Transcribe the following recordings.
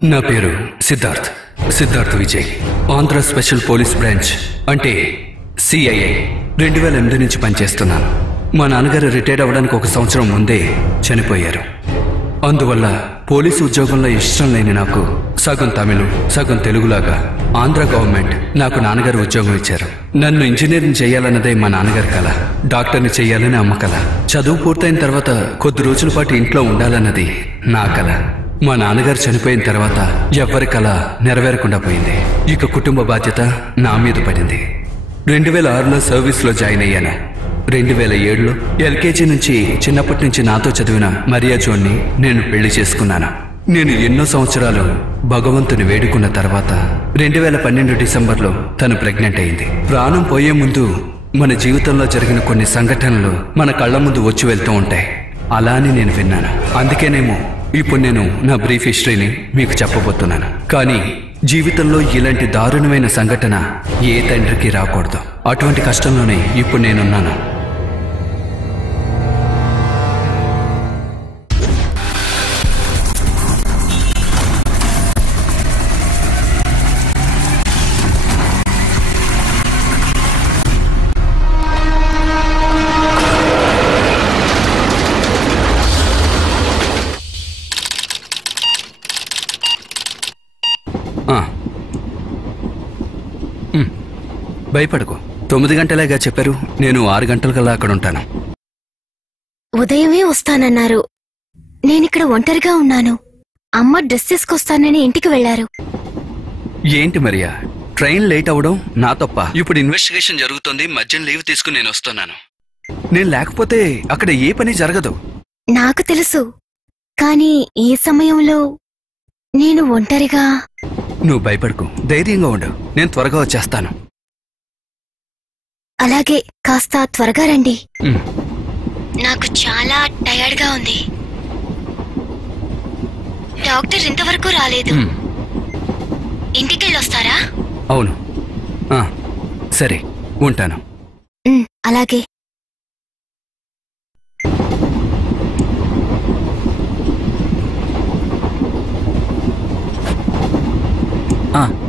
నా పేరు Siddharth Vijay. Andhra special police branch అంటే సిఐఏ 2008 నుంచి పనిచేస్తున్నాను. మా నాన్నగారు రిటైర్ అవ్వడానికి 1 సంవత్సరం ముందే చనిపోయారు. అందువల్ల పోలీసు ఉద్యోగంలో ఇష్టం లేని నాకు సగం తమిళ సగం తెలుగులాగా ఆంధ్ర గవర్నమెంట్ నాకు నాన్నగారు ఉద్యోగం ఇచ్చారు. నన్ను ఇంజనీరింగ్ చేయాలన్నదే మా నాన్నగారి కల. డాక్టర్ని చేయాలని అమ్మ కల. చదువు పూర్తయిన తర్వాత కొద్ది రోజుల పాటు ఇంట్లో ఉండాలన్నది నా కల. మా నాన్నగారు చనిపోయిన తర్వాత ఎవ్వరి కల నెరవేరకుండా పోయింది. ఇక కుటుంబ బాధ్యత నా మీద పడింది. 2006లో సర్వీస్లో జాయిన్ అయ్యాను. 2007లో ఎల్కేజీ నుంచి చిన్నప్పటి నుంచి నాతో చదివిన మరియా జోన్ని నేను పెళ్లి చేసుకున్నాను. నేను ఎన్నో సంవత్సరాలు భగవంతుని వేడుకున్న తర్వాత 2012 డిసెంబర్లో తను ప్రెగ్నెంట్ అయింది. ప్రాణం పోయే ముందు మన జీవితంలో జరిగిన కొన్ని సంఘటనలు మన కళ్ళ ముందు వచ్చి వెళ్తూ ఉంటాయి. అలా అని నేను విన్నాను. అందుకేనేమో ఇప్పుడు నేను నా బ్రీఫ్ హిస్టరీని మీకు చెప్పబోతున్నాను. కానీ జీవితంలో ఇలాంటి దారుణమైన సంఘటన ఏ తండ్రికి రాకూడదు. అటువంటి కష్టంలోనే ఇప్పుడు నేనున్నాను. భయపడకు. 9 గంటలేగా చెప్పారు. నేను 6 గంటలకల్లా అక్కడ ఉంటాను. ఉదయమే వస్తానన్నారు. నేనిక్కడ ఒంటరిగా ఉన్నాను. అమ్మ డ్రెస్ తీసుకొస్తానని ఇంటికి వెళ్లారు. ఏంటి మరియా, ట్రైన్ లేట్ అవడం నా తప్ప? ఇప్పుడు ఇన్వెస్టిగేషన్ జరుగుతుంది. మధ్యన లీవ్ తీసుకుని నేను వస్తున్నాను. నేను లేకపోతే అక్కడ ఏ పని జరగదు. నాకు తెలుసు. కానీ ఈ సమయంలో నేను ఒంటరిగా. నువ్వు భయపడకు, ధైర్యంగా ఉండు. నేను త్వరగా వచ్చేస్తాను. అలాగే, కాస్త త్వరగా రండి. నాకు చాలా టయర్డ్గా ఉంది. డాక్టర్ ఇంతవరకు రాలేదు. ఇంటికెళ్ళొస్తారా? అవును. సరే, ఉంటాను. అలాగే.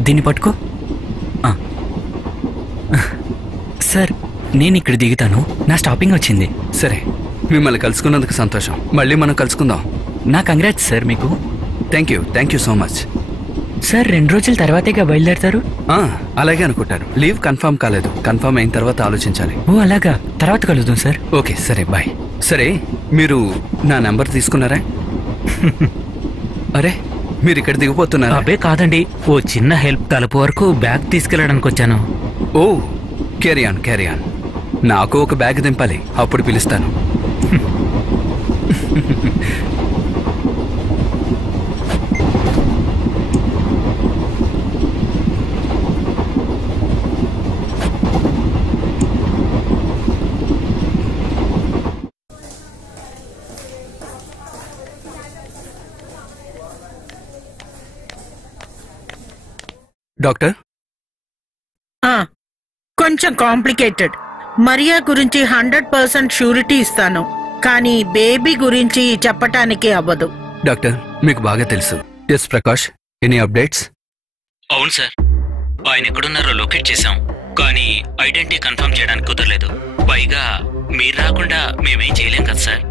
దీన్ని పట్టుకో. సార్, నేను ఇక్కడ దిగుతాను. నా స్టాపింగ్ వచ్చింది. సరే, మిమ్మల్ని కలుసుకున్నందుకు సంతోషం. మళ్ళీ మనం కలుసుకుందాం. నా కంగ్రాట్స్ సార్ మీకు. Thank you so much. Sir, 2 రోజుల తర్వాతేగా బయలుదేరతారు? అలాగే అనుకుంటాను. లీవ్ కన్ఫర్మ్ కాలేదు. కన్ఫర్మ్ అయిన తర్వాత ఆలోచించాలి. ఓ అలాగా, తర్వాత కలుద్దాం సార్. ఓకే, సరే, బాయ్. సరే, మీరు నా నెంబర్ తీసుకున్నారా? అరే, మీరు ఇక్కడ దిగిపోతున్నారా? అబ్బే కాదండి, ఓ చిన్న హెల్ప్. తలుపు వరకు బ్యాగ్ తీసుకెళ్ళడానికి వచ్చాను. ఓ, క్యారీ ఆన్. నాకు ఒక బ్యాగ్ దింపాలి, అప్పుడు పిలుస్తాను. డాక్టర్, కొంచెం కాంప్లికేటెడ్. మరియా గురించి 100% షూరిటీ ఇస్తాను, కానీ బేబీ గురించి చెప్పటానికి అవ్వదు. డాక్టర్, మీకు బాగా తెలుసు. Yes Prakash, any updates? అవును సార్, ఆయన ఎక్కడున్నారో లొకేట్ చేశాం, కానీ ఐడెంటిటీ కన్ఫర్మ్ చేయడానికి కుదరలేదు. పైగా మీరు రాకుండా మేమేం చేయలేం కదా సార్.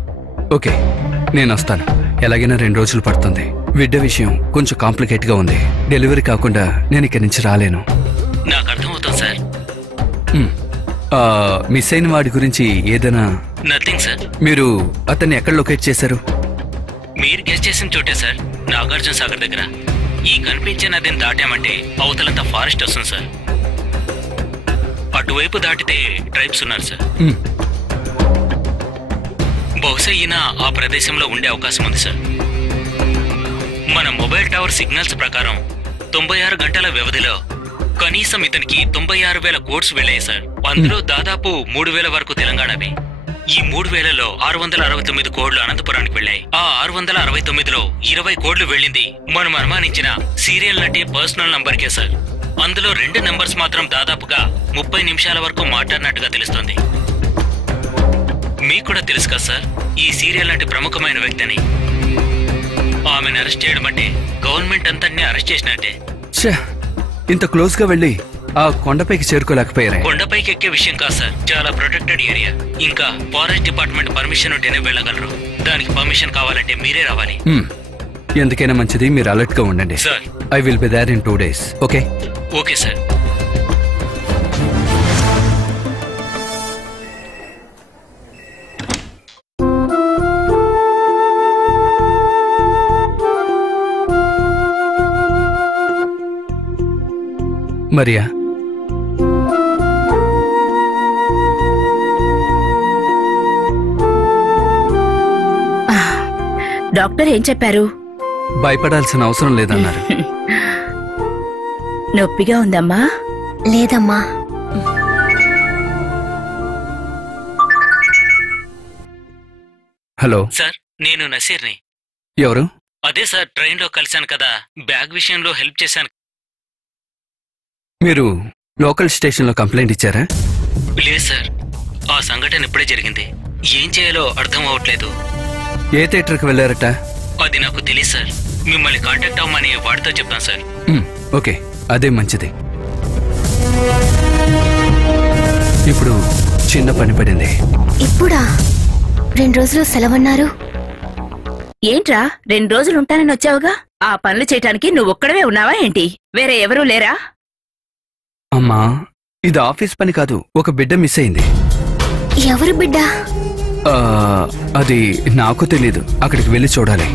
ఓకే, నేను వస్తాను. ఎలాగైనా 2 రోజులు పడుతుంది. బిడ్డ విషయం కొంచెం కాంప్లికేట్గా ఉంది. డెలివరీ కాకుండా నేను ఇక్కడి నుంచి రాలేను. నాకు అర్థమవుతుంది సార్. మిస్ అయిన వాడి గురించి ఏదైనా? Nothing sir. మీరు అతన్ని ఎక్కడ లొకేట్ చేశారు? మీరు గెస్ట్ చేసిన చోటే సార్, నాగార్జున సాగర్ దగ్గర. ఈ కనిపించే నదిని దాటామంటే అవతలంతా ఫారెస్ట్ వస్తుంది సార్. అటువైపు దాటితే ట్రైబ్స్ ఉన్నారు సార్. బహుశా ఈయన ఆ ప్రదేశంలో ఉండే అవకాశం ఉంది సార్. మన మొబైల్ టవర్ సిగ్నల్స్ ప్రకారం 96 గంటల వ్యవధిలో కనీసం ఇతనికి 96,000 కోడ్స్ వెళ్ళాయి సార్. అందులో దాదాపు 3,000 వరకు తెలంగాణవి. ఈ 3,000లో 669 కోడ్లు అనంతపురానికి వెళ్ళాయి. ఆ 669లో 20 కోడ్లు వెళ్ళింది మనం అనుమానించిన సీరియల్ నటి పర్సనల్ నంబర్కే సార్. అందులో 2 నెంబర్స్ మాత్రం దాదాపుగా 30 నిమిషాల వరకు మాట్లాడినట్టుగా తెలుస్తోంది. మీకు కూడా తెలుసు కదా సార్, ఈ సీరియల్ నటి ప్రముఖమైన వ్యక్తి అని. ఆమెను అరెస్ట్ చేయడం అంటే గవర్నమెంట్ అంతటిని అరెస్ట్ చేసినట్టే. ఛే, ఇంత క్లోజ్ గా వెళ్ళి ఆ కొండపైకి చేరుకోలేకపోయారా? కొండపైకి ఎక్కే విషయం కాదు సార్, చాలా ప్రొటెక్టెడ్ ఏరియా. ఇంకా ఫారెస్ట్ డిపార్ట్మెంట్ పర్మిషన్ ఉంటేనే వెళ్ళగలరు. దానికి పర్మిషన్ కావాలంటే మీరే రావాలి. ఎందుకైనా మంచిది మీరు అలర్ట్ గా ఉండండి sir. I will be there in 2 days. Okay? Okay sir. Maria, doctor ఏం చెప్పారు? భయపడాల్సిన అవసరం లేదన్నారు. నొప్పిగా ఉందమ్మా? లేదమ్మా. హలో సార్, నేను నసీర్ని. ఎవరు? అదే సార్, ట్రైన్ లో కలిశాను కదా, బ్యాగ్ విషయంలో హెల్ప్ చేశాను. మీరు లోకల్ స్టేషన్ లో కంప్లైంట్ ఇచ్చారా? లేదు సార్, ఆ సంఘటన ఇప్పుడే జరిగింది. ఏం చేయాలో అర్థం అవ్వట్లేదు. ఏ థియేటర్కి వెళ్ళారట? అది నాకు తెలియదు సార్. మిమ్మల్ని కాంటాక్ట్ అవ్వమని వాడితో చెప్తాను సార్. ఓకే, అదే మంచిది. ఇప్పుడు చిన్న పని పడింది. ఇప్పుడా? 2 రోజులు సెలవన్నారు. ఏంట్రా 2 రోజులు ఉంటానని వచ్చావుగా? ఆ పనులు చేయటానికి నువ్వొక్కడవే ఉన్నావా ఏంటి? వేరే ఎవరూ లేరా? అమ్మా, ఇది ఆఫీస్ పని కాదు. ఒక బిడ్డ మిస్ అయింది. ఎవరు బిడ్డ? అది నాకు తెలీదు. అక్కడికి వెళ్ళి చూడాలి.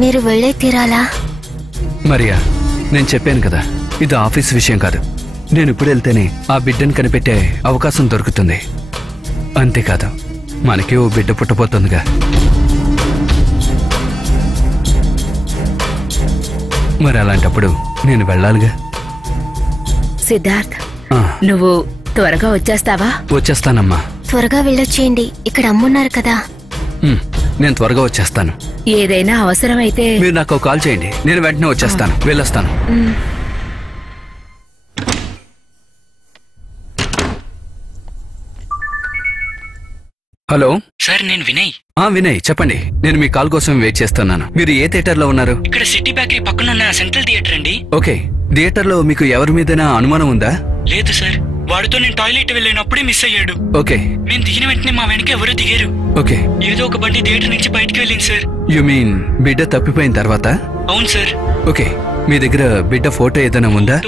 మీరు వెళ్ళే తీరాలా? మరియా, నేను చెప్పాను కదా, ఇది ఆఫీస్ విషయం కాదు. నేను ఇప్పుడు వెళ్తేనే ఆ బిడ్డను కనిపెట్టే అవకాశం దొరుకుతుంది. అంతేకాదు, మనకి ఓ బిడ్డ పుట్టబోతుందిగా. మరి అలాంటప్పుడు నేను వెళ్ళాలిగా. సిద్ధార్థ్, నువ్వు త్వరగా వచ్చేస్తావా? వచ్చేస్తానమ్మా. త్వరగా వెళ్ళొచ్చేయండి, ఇక్కడ అమ్మున్నారు కదా. నేను త్వరగా వచ్చేస్తాను. ఏదైనా అవసరమైతే మీరు నాకు కాల్ చేయండి, నేను వెంటనే వచ్చేస్తాను. వెళ్ళొస్తాను. హలో సార్, నేను వినయ్. వినయ్, చెప్పండి. నేను మీ కాల్ కోసం వెయిట్ చేస్తున్నాను. మీరు ఏ థియేటర్ లో ఉన్నారు? ఇక్కడ సిటీ బేకరీ పక్కనున్న సెంట్రల్ థియేటర్ అండి. ఓకే, థియేటర్ లో మీకు ఎవరి మీదైనా అనుమానం ఉందా? లేదు సార్, వాడితో నేను టాయిలెట్ వెళ్ళినప్పుడే మిస్ అయ్యాడు. ఓకే. నేను దిగిన వెంటనే మా వెనక ఎవరో దిగారు. ఓకే. ఏదో ఒక బండి థియేటర్ నుంచి బయటకు వెళ్ళింది సార్. యు మీన్ బిడ్డ తప్పిపోయిన తర్వాత? అవును సార్. ఓకే, మీ దగ్గర బిడ్డ ఫోటో ఏదైనా ఉందా?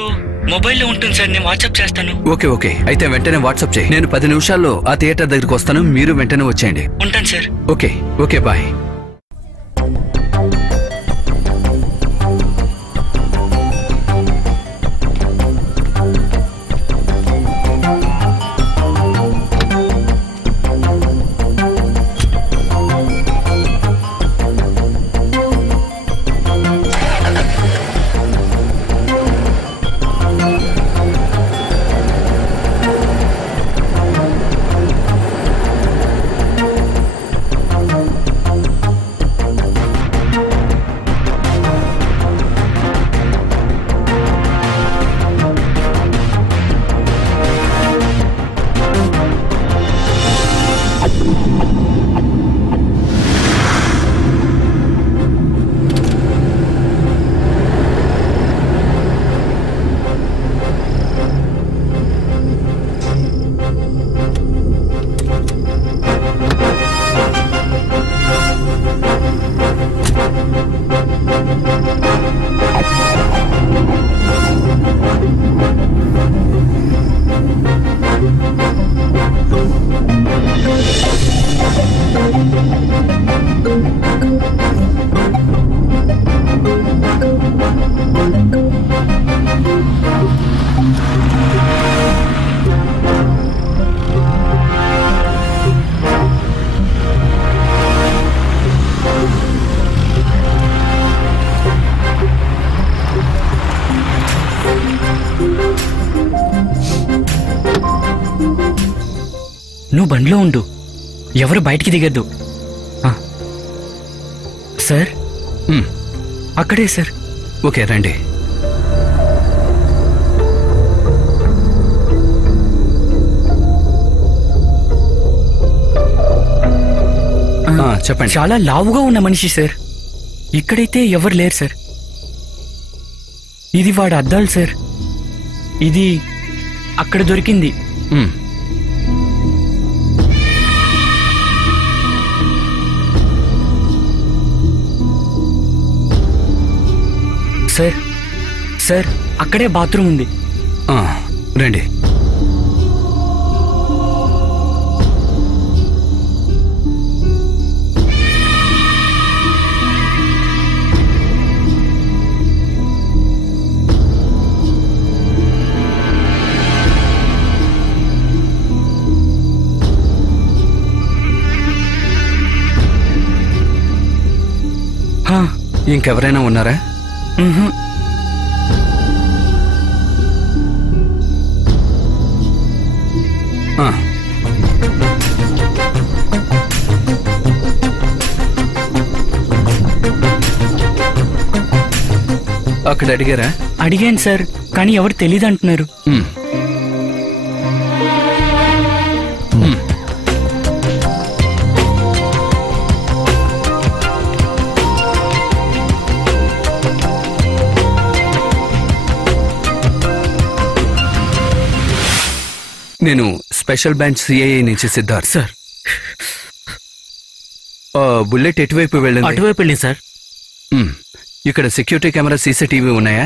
మొబైల్లో ఉంటుంది సార్, నేను వాట్సాప్ చేస్తాను. ఓకే, అయితే వెంటనే వాట్సాప్ చేయి. నేను 10 నిమిషాల్లో ఆ థియేటర్ దగ్గరికి వస్తాను. మీరు వెంటనే వచ్చేయండి. ఉంటాను సార్. Okay, bye. నువ్వు బండిలో ఉండు, ఎవరు బయటికి దిగద్దు. సార్, అక్కడే సార్. ఓకే, రండి. చెప్పండి. చాలా లావుగా ఉన్న మనిషి సార్. ఇక్కడైతే ఎవరు లేరు సార్. ఇది వాడి అద్దాలు సార్. ఇది అక్కడ దొరికింది. సార్ సార్ అక్కడే బాత్రూమ్ ఉంది. రండి. ఇంకెవరైనా ఉన్నారా? అక్కడ అడిగారా? అడిగాను సార్, కానీ ఎవరు తెలీదు అంటున్నారు. నేను స్పెషల్ బ్రాంచ్ సిఐఏ నుంచి సిద్ధార్థ్ సార్. బుల్లెట్ ఎటువైపు వెళ్ళింది? అటువైపు వెళ్ళింది సార్. ఇక్కడ సెక్యూరిటీ కెమెరా సీసీటీవీ ఉన్నాయా?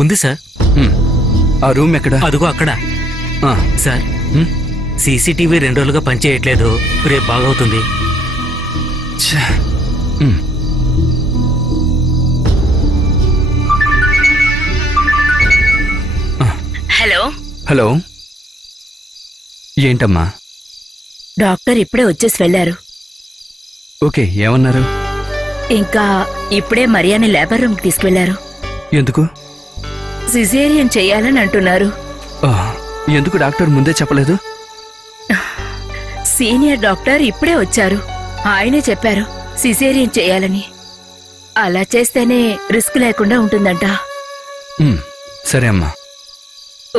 ఉంది సార్. ఆ రూమ్ ఎక్కడ? అదిగో అక్కడ. సార్ సీసీటీవీ 2 రోజులుగా పనిచేయట్లేదు. రేపు బాగవుతుంది. హలో హలో, ఏంటమ్మా? డాక్టర్ ఇప్పుడే వచ్చేసి వెళ్లారు. ఓకే, ఏమన్నారు? ఇంకా ఇప్పుడే మరియాని లేబర్ రూమ్ కి తీసుకువెళ్లారు. ఎందుకు? సిజేరియన్ చెయ్యాలని అంటున్నారు. ఎందుకు డాక్టర్ ముందే చెప్పలేదు? సీనియర్ డాక్టర్ ఇప్పుడే వచ్చారు. ఆయనే చెప్పారు సిజేరియన్ చెయ్యాలని. అలా చేస్తేనే రిస్క్ లేకుండా ఉంటుందంట. సరే అమ్మా.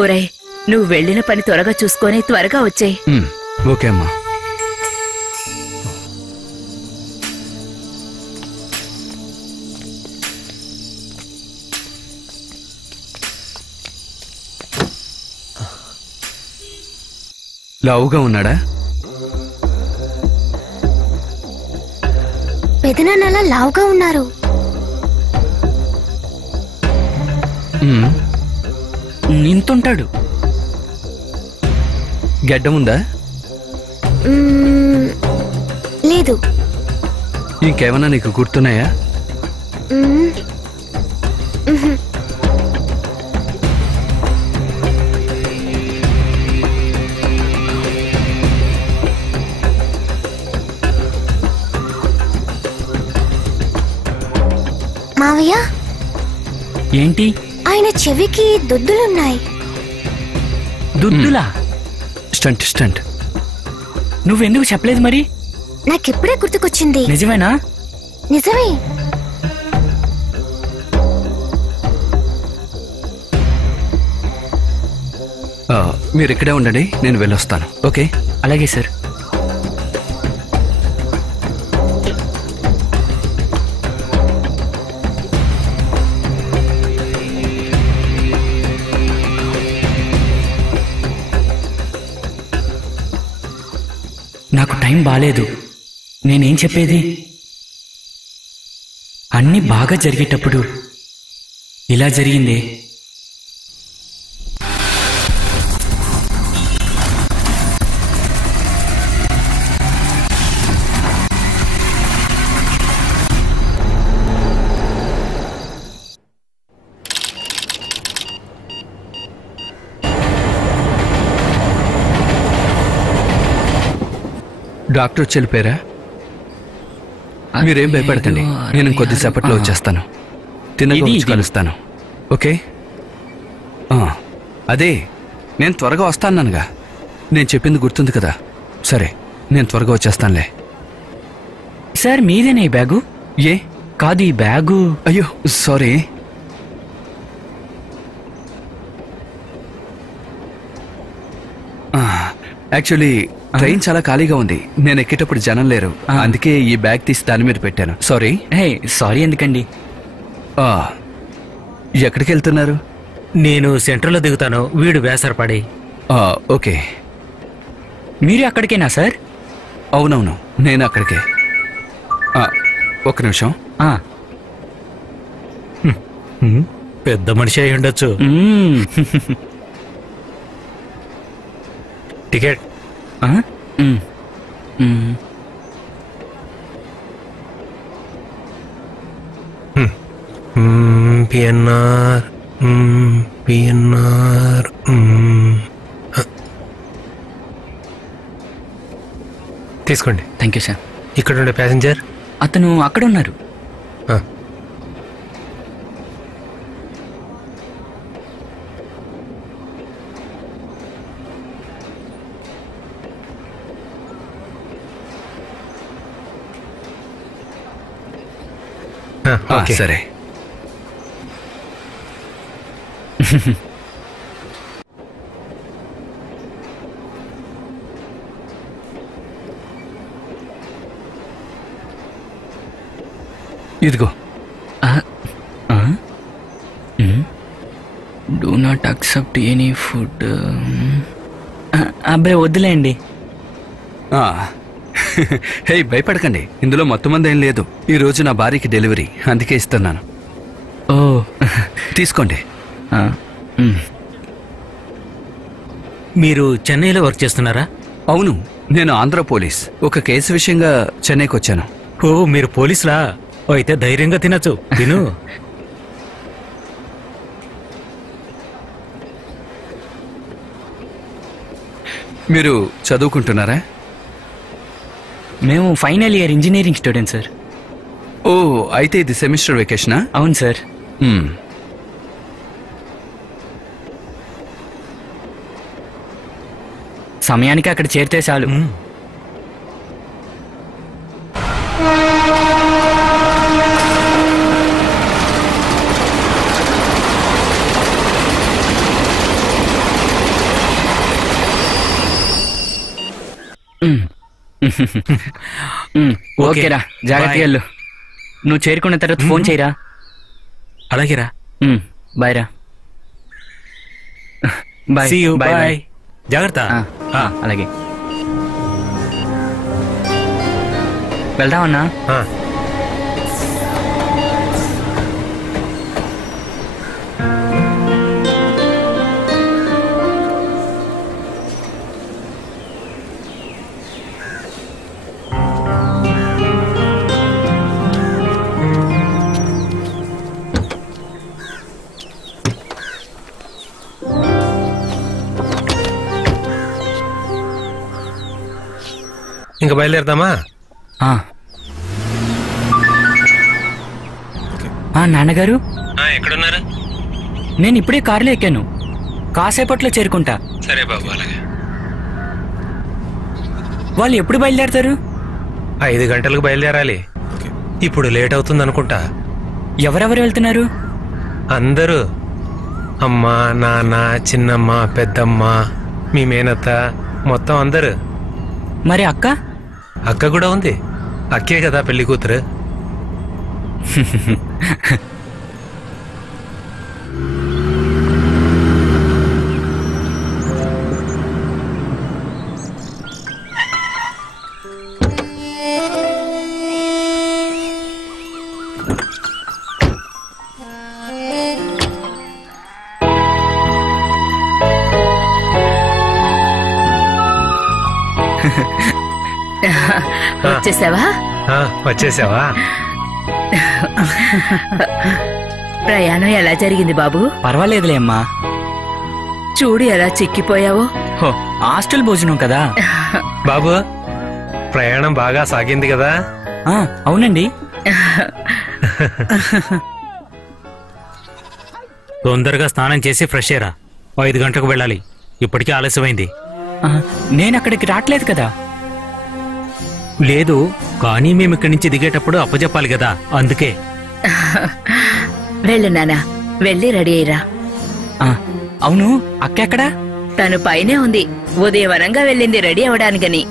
ఒరే, నువ్వు వెళ్ళిన పని త్వరగా చూసుకొని త్వరగా వచ్చేయ్. ఓకే అమ్మా. లావుగా ఉన్నాడా? పెదనాన్న లావుగా ఉన్నారు. నింతుంటాడు. గడ్డం ఉందా? లేదు. ఇంకేమన్నా నీకు గుర్తున్నాయా? మావయ్య, ఏంటి? ఆయన చెవికి దుద్దులున్నాయి. దుద్దులా? Stunt stunt. నువ్వెందుకు చెప్పలేదు మరి? నాకిప్పుడే గుర్తుకొచ్చింది. నిజమేనా? నిజమే. మీరు ఇక్కడే ఉండండి, నేను వెళ్ళొస్తాను. ఓకే? అలాగే సార్. నాకు టైం బాలేదు. నేనేం చెప్పేది? అన్నీ బాగా జరిగేటప్పుడు ఇలా జరిగిందే. డాక్టర్ చెల్లిపోయారా? మీరేం భయపడకండి, నేను కొద్దిసేపట్లో వచ్చేస్తాను. తినగా వచ్చి కలుస్తాను. ఓకే? అదే, నేను త్వరగా వస్తానన్నానుగా. నేను చెప్పింది గుర్తుంది కదా? సరే, నేను త్వరగా వచ్చేస్తానులే. సార్, మీదేనా ఈ బ్యాగు? ఏ కాదు, ఈ బ్యాగు. అయ్యో సారీ. యాక్చువల్లీ ట్రైన్ చాలా ఖాళీగా ఉంది. నేను ఎక్కేటప్పుడు జనం లేరు, అందుకే ఈ బ్యాగ్ తీసి దాని మీద పెట్టాను. సారీ. హే, సారీ ఎందుకండి? ఎక్కడికి వెళ్తున్నారు? నేను సెంటర్లో దిగుతాను, వీడు వేసరపడి. ఓకే. మీరు అక్కడికేనా సార్? అవునవును, నేను అక్కడికే. ఒక్క నిమిషం. పెద్ద మనిషి అయి ఉండొచ్చు. టికెట్. PNR PNR. తీసుకోండి. Thank you sir. ఇక్కడ ఉండే ప్యాసింజర్ అతను అక్కడ ఉన్నారు. సరే. ఇదిగో. Do not accept any food. అబ్బాయి వద్దులేండి. హే, భయపడకండి, ఇందులో మొత్తం మంది ఏం లేదు. ఈ రోజు నా భార్యకి డెలివరీ, అందుకే ఇస్తున్నాను. ఓ, తీసుకోండి. మీరు చెన్నైలో వర్క్ చేస్తున్నారా? అవును, నేను ఆంధ్ర పోలీస్. ఒక కేసు విషయంగా చెన్నైకి వచ్చాను. ఓ, మీరు పోలీసులా? అయితే ధైర్యంగా తినచ్చు. తిను. మీరు చదువుకుంటున్నారా? మేము final year engineering student sir. ఓ, అయితే ఇది సెమిస్టర్ వెకేషనా? అవును సార్. సమయానికి అక్కడ చేరితే చాలు. ఓకేరా, జాగ్రత్తగా వెళ్ళు. నువ్వు చేరుకున్న తర్వాత ఫోన్ చేయరా. అలాగేరా. బాయ్ రా. బాయ్. జాగ్రత్త. అలాగే. వెళ్దామన్నా? ఇంకా బయలుదేరదామా? నాన్నగారు ఎక్కడున్నారు? నేను ఇప్పుడే కారులో ఎక్కాను, కాసేపట్లో చేరుకుంటా. సరే బాబు, అలాగే. వాళ్ళు ఎప్పుడు బయలుదేరతారు? 5 గంటలకు బయలుదేరాలి. ఇప్పుడు లేట్ అవుతుంది అనుకుంటా. ఎవరెవరు వెళ్తున్నారు? అందరూ. అమ్మ, నాన్న, చిన్నమ్మ, పెద్దమ్మ, మీ మేనత్త, మొత్తం అందరూ. మరి అక్క? అక్క కూడా ఉంది. అక్కే కదా పెళ్లి కూతురు. వచ్చేసావా? వచ్చేసావా? ప్రయాణం ఎలా జరిగింది బాబు? పర్వాలేదులే అమ్మా. చూడు ఎలా చిక్కిపోయావో. హాస్టల్ భోజనం కదా. బాబు, ప్రయాణం బాగా సాగింది కదా? అవునండి. తొందరగా స్నానం చేసి ఫ్రెష్ అయ్యరా. 5 గంటలకు వెళ్ళాలి. ఇప్పటికే ఆలస్యమైంది. నేను అక్కడికి రావట్లేదు కదా. లేదు, కానీ మేము ఇక్కడి నుంచి దిగేటప్పుడు అప్పచెప్పాలి కదా, అందుకే. వెళ్ళు నానా, వెళ్ళి రెడీ అయ్యిరా. అవును, అక్క ఎక్కడా? తను పైనే ఉంది. ఉదయవనంగా వెళ్ళింది రెడీ అవడానికని.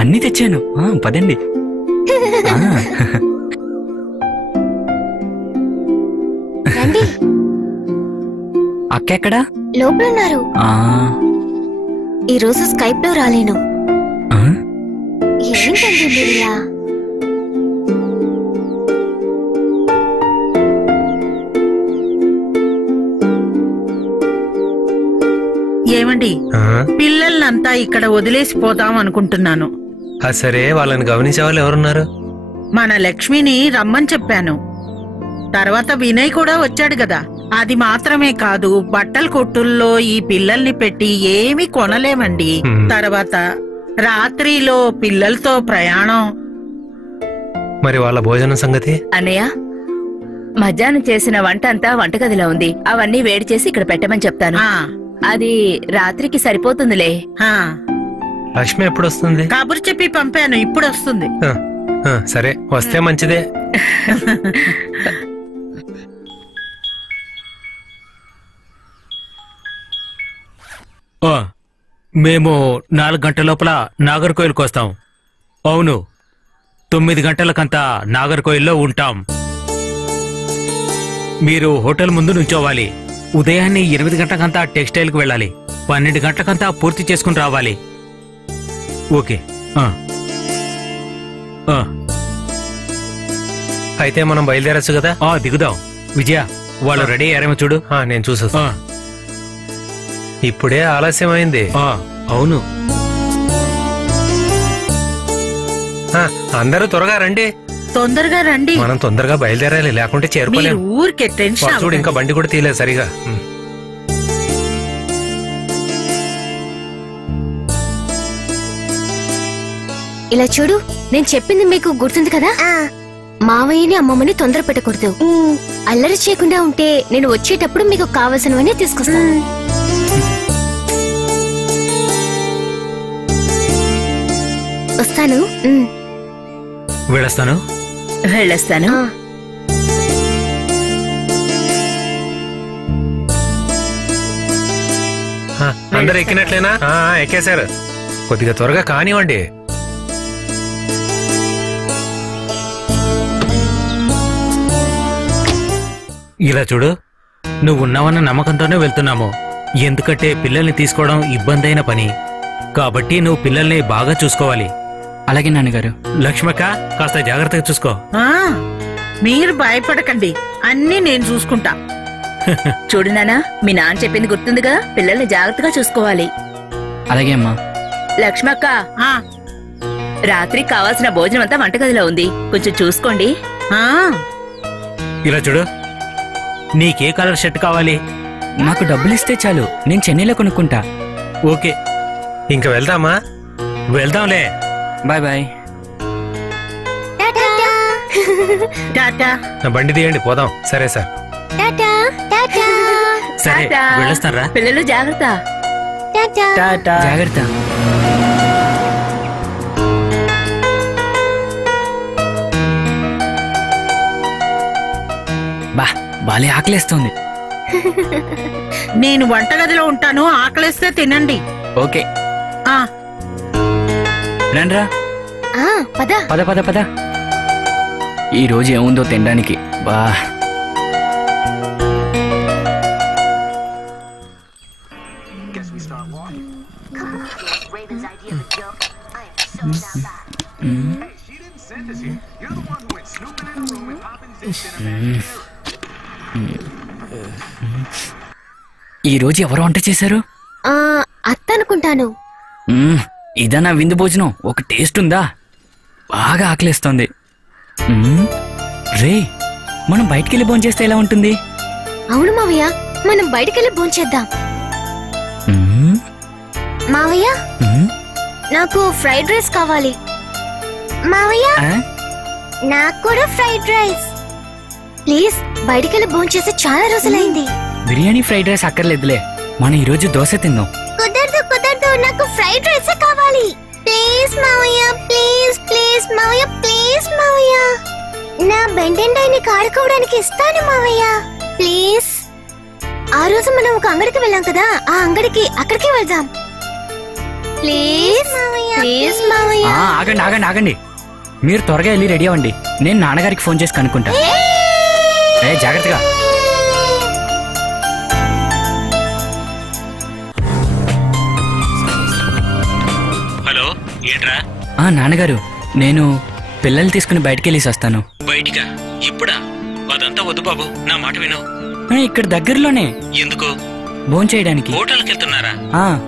అన్ని తెచ్చాను. పదండి. అక్క ఎక్కడా? లోపల ఉన్నారు. ఈ రోజు స్కైప్ లో రాలేను. ఏంటండి మీరిలా? ఏమండి, పిల్లల్నంతా ఇక్కడ వదిలేసి పోదాం అనుకుంటున్నాను. సరే, వాళ్ళని గమనించే వాళ్ళు ఎవరున్నారు? మన లక్ష్మిని రమ్మని చెప్పాను. తర్వాత వినయ్ కూడా వచ్చాడు కదా. అది మాత్రమే కాదు, బట్టల కొట్టుల్లో ఈ పిల్లల్ని పెట్టి ఏమీ కొనలేమండి. తర్వాత రాత్రిలో పిల్లలతో ప్రయాణం. మరి వాళ్ళ భోజనం సంగతి? అన్నయ్య, మధ్యాహ్నం చేసిన వంట అంతా వంటగదిలో ఉంది. అవన్నీ వేడి చేసి ఇక్కడ పెట్టమని చెప్తాను. అది రాత్రికి సరిపోతుందిలే. లక్ష్మి ఎప్పుడు వస్తుంది? కబురు చెప్పి పంపాను, ఇప్పుడు వస్తుంది. సరే, వస్తే మంచిదే. మేము 4 గంటల లోపల నాగర్కోయిల్కి వస్తాం. అవును, 9 గంటలకంతా నాగర్కోయిల్లో ఉంటాం. మీరు హోటల్ ముందు నుంచోవాలి. ఉదయాన్నే 8 గంటలకంతా టెక్స్టైల్కి వెళ్ళాలి. 12 గంటలకంతా పూర్తి చేసుకుని రావాలి. ఓకే. అయితే మనం బయలుదేరచ్చు కదా? దిగుదాం. విజయ, వాళ్ళు రెడీ అయ్యారేమో చూడు. నేను చూసా. ఇప్పుడే ఆలస్యమైంది. అవును. అందరూ త్వరగా రండి. తొందరగా రండి. మనం తొందరగా బయలుదేరాలి, లేకుంటే చేరుకోలేము. ఊరికే టెన్షన్. చూడు, ఇంకా బండి కూడా తీయలేదు సరిగా. ఇలా చూడు, నేను చెప్పింది మీకు గుర్తుంది కదా? మావయ్యని అమ్మమ్మని తొందర పెట్టకూడదు. అల్లరి చేయకుండా ఉంటే నేను వచ్చేటప్పుడు మీకు కావలసినవన్నీ తీసుకొస్తాను. వస్తాను. వెళ్ళొస్తాను. అందరు ఎక్కినట్లేనా? ఎక్కేశారు. కొద్దిగా త్వరగా కానివ్వండి. ఇలా చూడు, నువ్వు ఉన్నావన్న నమ్మకంతోనే వెళ్తున్నాము. ఎందుకంటే పిల్లల్ని తీసుకోవడం ఇబ్బంది అయిన పని కాబట్టి నువ్వు పిల్లల్ని బాగా చూసుకోవాలి. అలాగే నాన్నగారు. లక్ష్మక్క, కాస్త జాగ్రత్తగా చూసుకో. మీరు భయపడకండి, అన్నీ నేను చూసుకుంటా. చూడు నాన్నా, మీ నాన్న చెప్పింది గుర్తుందిగా, పిల్లల్ని జాగ్రత్తగా చూసుకోవాలి. అలాగే అమ్మా. లక్ష్మక్క, రాత్రి కావాల్సిన భోజనం అంతా వంటగదిలో ఉంది, కొంచెం చూసుకోండి. ఇలా చూడు, నీకే కలర్ షర్ట్ కావాలి? నాకు డబ్బులు ఇస్తే చాలు, నేను చెన్నైలో కొనుక్కుంటా. ఓకే, ఇంక వెళ్దామా? వెళ్దాంలే. Bye bye. బండి తీయండి, పోదాం. సరే సార్. సరే, వెళ్ళొస్తారా? పిల్లలు జాగ్రత్త. జాగ్రత్త. బాలే ఆకలేస్తుంది. నేను వంటగదిలో ఉంటాను, ఆకలేస్తే తినండి. ఓకే. రండ్రా. పద పద పద పద. ఈ రోజు ఏముందో తినడానికి. బా, ఈ రోజు ఎవరు వంట చేశారు? అత్త అనుకుంటాను. ఇదన్నా విందు భోజనం? ఒక టేస్ట్ ఉందా? బాగా ఆకలిస్తోంది. రే, మనం బయటికెళ్ళి భోంచేస్తే ఎలా ఉంటుంది? అవును మావయ్య, మనం బయటికెళ్ళి భోంచేద్దాం. మావయ్య, నాకు ఫ్రైడ్ రైస్ కావాలి. మావయ్య, నాకు కూడా ఫ్రైడ్ రైస్ ప్లీజ్. బయటికెళ్ళి భోంచేసి చాలా రోజులైంది. బిర్యానీ ఫ్రైడ్ రైస్ అక్కర్లేదులే. మనం ఈరోజు దోశ తిందాం. కుదరదు కుదరదు, నాకు ఫ్రైడ్ రైస్ కావాలి. ప్లీజ్ మావయ్య, ప్లీజ్ ప్లీజ్ మావయ్య, ప్లీజ్ మావయ్య. నా బెండెండాయిని ఆడుకోవడానికి ఇస్తాను మావయ్య, ప్లీజ్. ఆ రోజు మనం ఒక అంగడికి వెళ్ళాం కదా, ఆ అంగడికి అక్కడికి వెళ్దాం. ప్లీజ్ ప్లీజ్ మావయ్య. ఆగండి ఆగండి ఆగండి, మీరు త్వరగా వెళ్ళి రెడీ అవ్వండి. నేను నాన్నగారికి ఫోన్ చేసి కనుక్కుంటా. జాగ్రత్తగా. హలో, ఏంట్రా? నాన్నగారు, నేను పిల్లల్ని తీసుకుని బయటికి వెళ్ళేసి వస్తాను. బయటికా? ఇప్పుడా? అదంతా వద్దు బాబు, నా మాట విను. ఇక్కడ దగ్గరలోనే. ఎందుకు? భోంచేయడానికి. హోటల్కి వెళ్తున్నారా?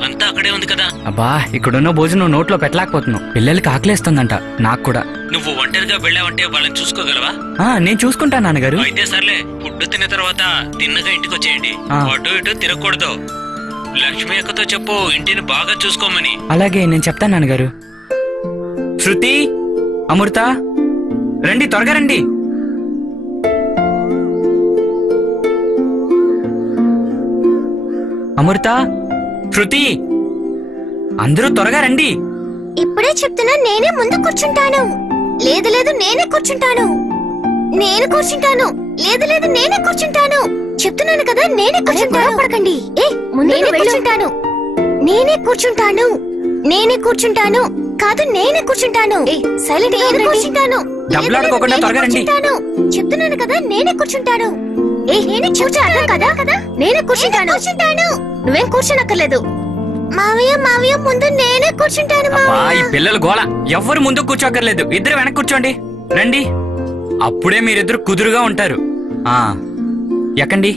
అంతా అక్కడే ఉంది కదా. అబ్బా, ఇక్కడున్న భోజనం నోట్లో పెట్టలేకపోతున్నావు. పిల్లలకి ఆకలేస్తుందంట, నాకు కూడా. నువ్వు ఒంటరిగా వెళ్ళావంటే వాళ్ళని చూసుకోగలవా? నేను చూసుకుంటా నాన్నగారు. అయితే సర్లే, ఫుడ్ తిన్న తర్వాత తిన్నగా ఇంటికి వచ్చేయండి. అటు ఇటు తిరగకూడదు. లక్ష్మి అక్కతో చెప్పు ఇంటిని బాగా చూసుకోమని. అలాగే, నేను చెప్తాను నాన్నగారు. శృతి, అమృత, రండి, త్వరగా రండి. అమృత, శృతి, అందరూ త్వరగా రండి. ఇప్పుడే చెప్తున్నా, నేనే ముందు కూర్చుంటాను. లేదు లేదు, నేనే కూర్చుంటాను. నేను కూర్చుంటాను. లేదు లేదు, నేనే కూర్చుంటాను. చెప్తున్నాను కదా, నేనే కూర్చుంటాను. పడకండి. నేనే కూర్చుంటాను. నేనే కూర్చుంటాను. నేనే కూర్చుంటాను. కాదు, నేనే కూర్చుంటాను. సైలెంట్ గా కూర్చుంటాను. డబ్బులాడుకోకుండా త్వరగా రండి. చెప్తున్నాను కదా, నేనే కూర్చుంటాను. నేనే కూర్చుంటాను కదా, నేనే కూర్చుంటాను. నువ్వేం కూర్చోనక్కర్లేదు. మావయ్య మావయ్య, ముందు నేనే కూర్చుంటాను. ఈ పిల్లలు గోల. ఎవ్వరు ముందు కూర్చోక్కర్లేదు, ఇద్దరు వెనక్కి కూర్చోండి. రండి, అప్పుడే మీరిద్దరు కుదురుగా ఉంటారు. ఎక్కండి.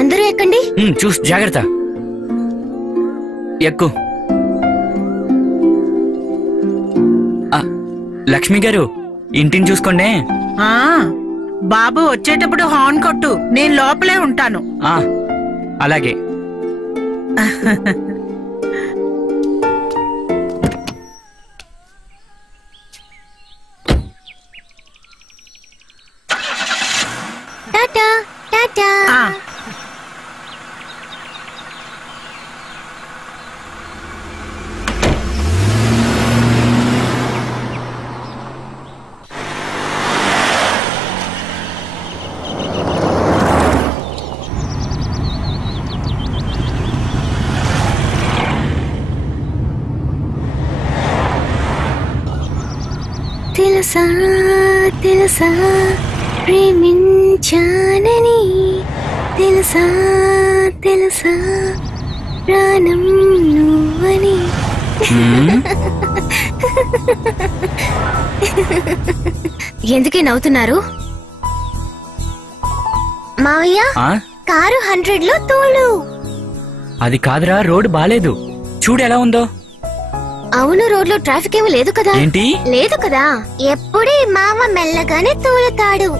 అందరూ ఎక్కండి. చూసి జాగ్రత్త. ఎక్కు. లక్ష్మి గారు, ఇంటిని చూసుకోండి. బాబు వచ్చేటప్పుడు హార్న్ కొట్టు, నేను లోపలే ఉంటాను. అలాగే. టాటా టాటా. తెలుసా తెలుసా ప్రేమించానని, తెలుసా తెలుసా ప్రాణం నువ్వని. ఎందుకే నవ్వుతున్నారు? మావయ్య, కారు 100లో తోలు. అది కాదురా, రోడ్డు బాలేదు. చూడు ఎలా ఉందో. అవును, రోడ్లో ట్రాఫిక్ ఏమీ లేదు కదా. ఏంటి? లేదు కదా. ఎప్పుడూ మామ మెల్లగానే తోలుతాడు.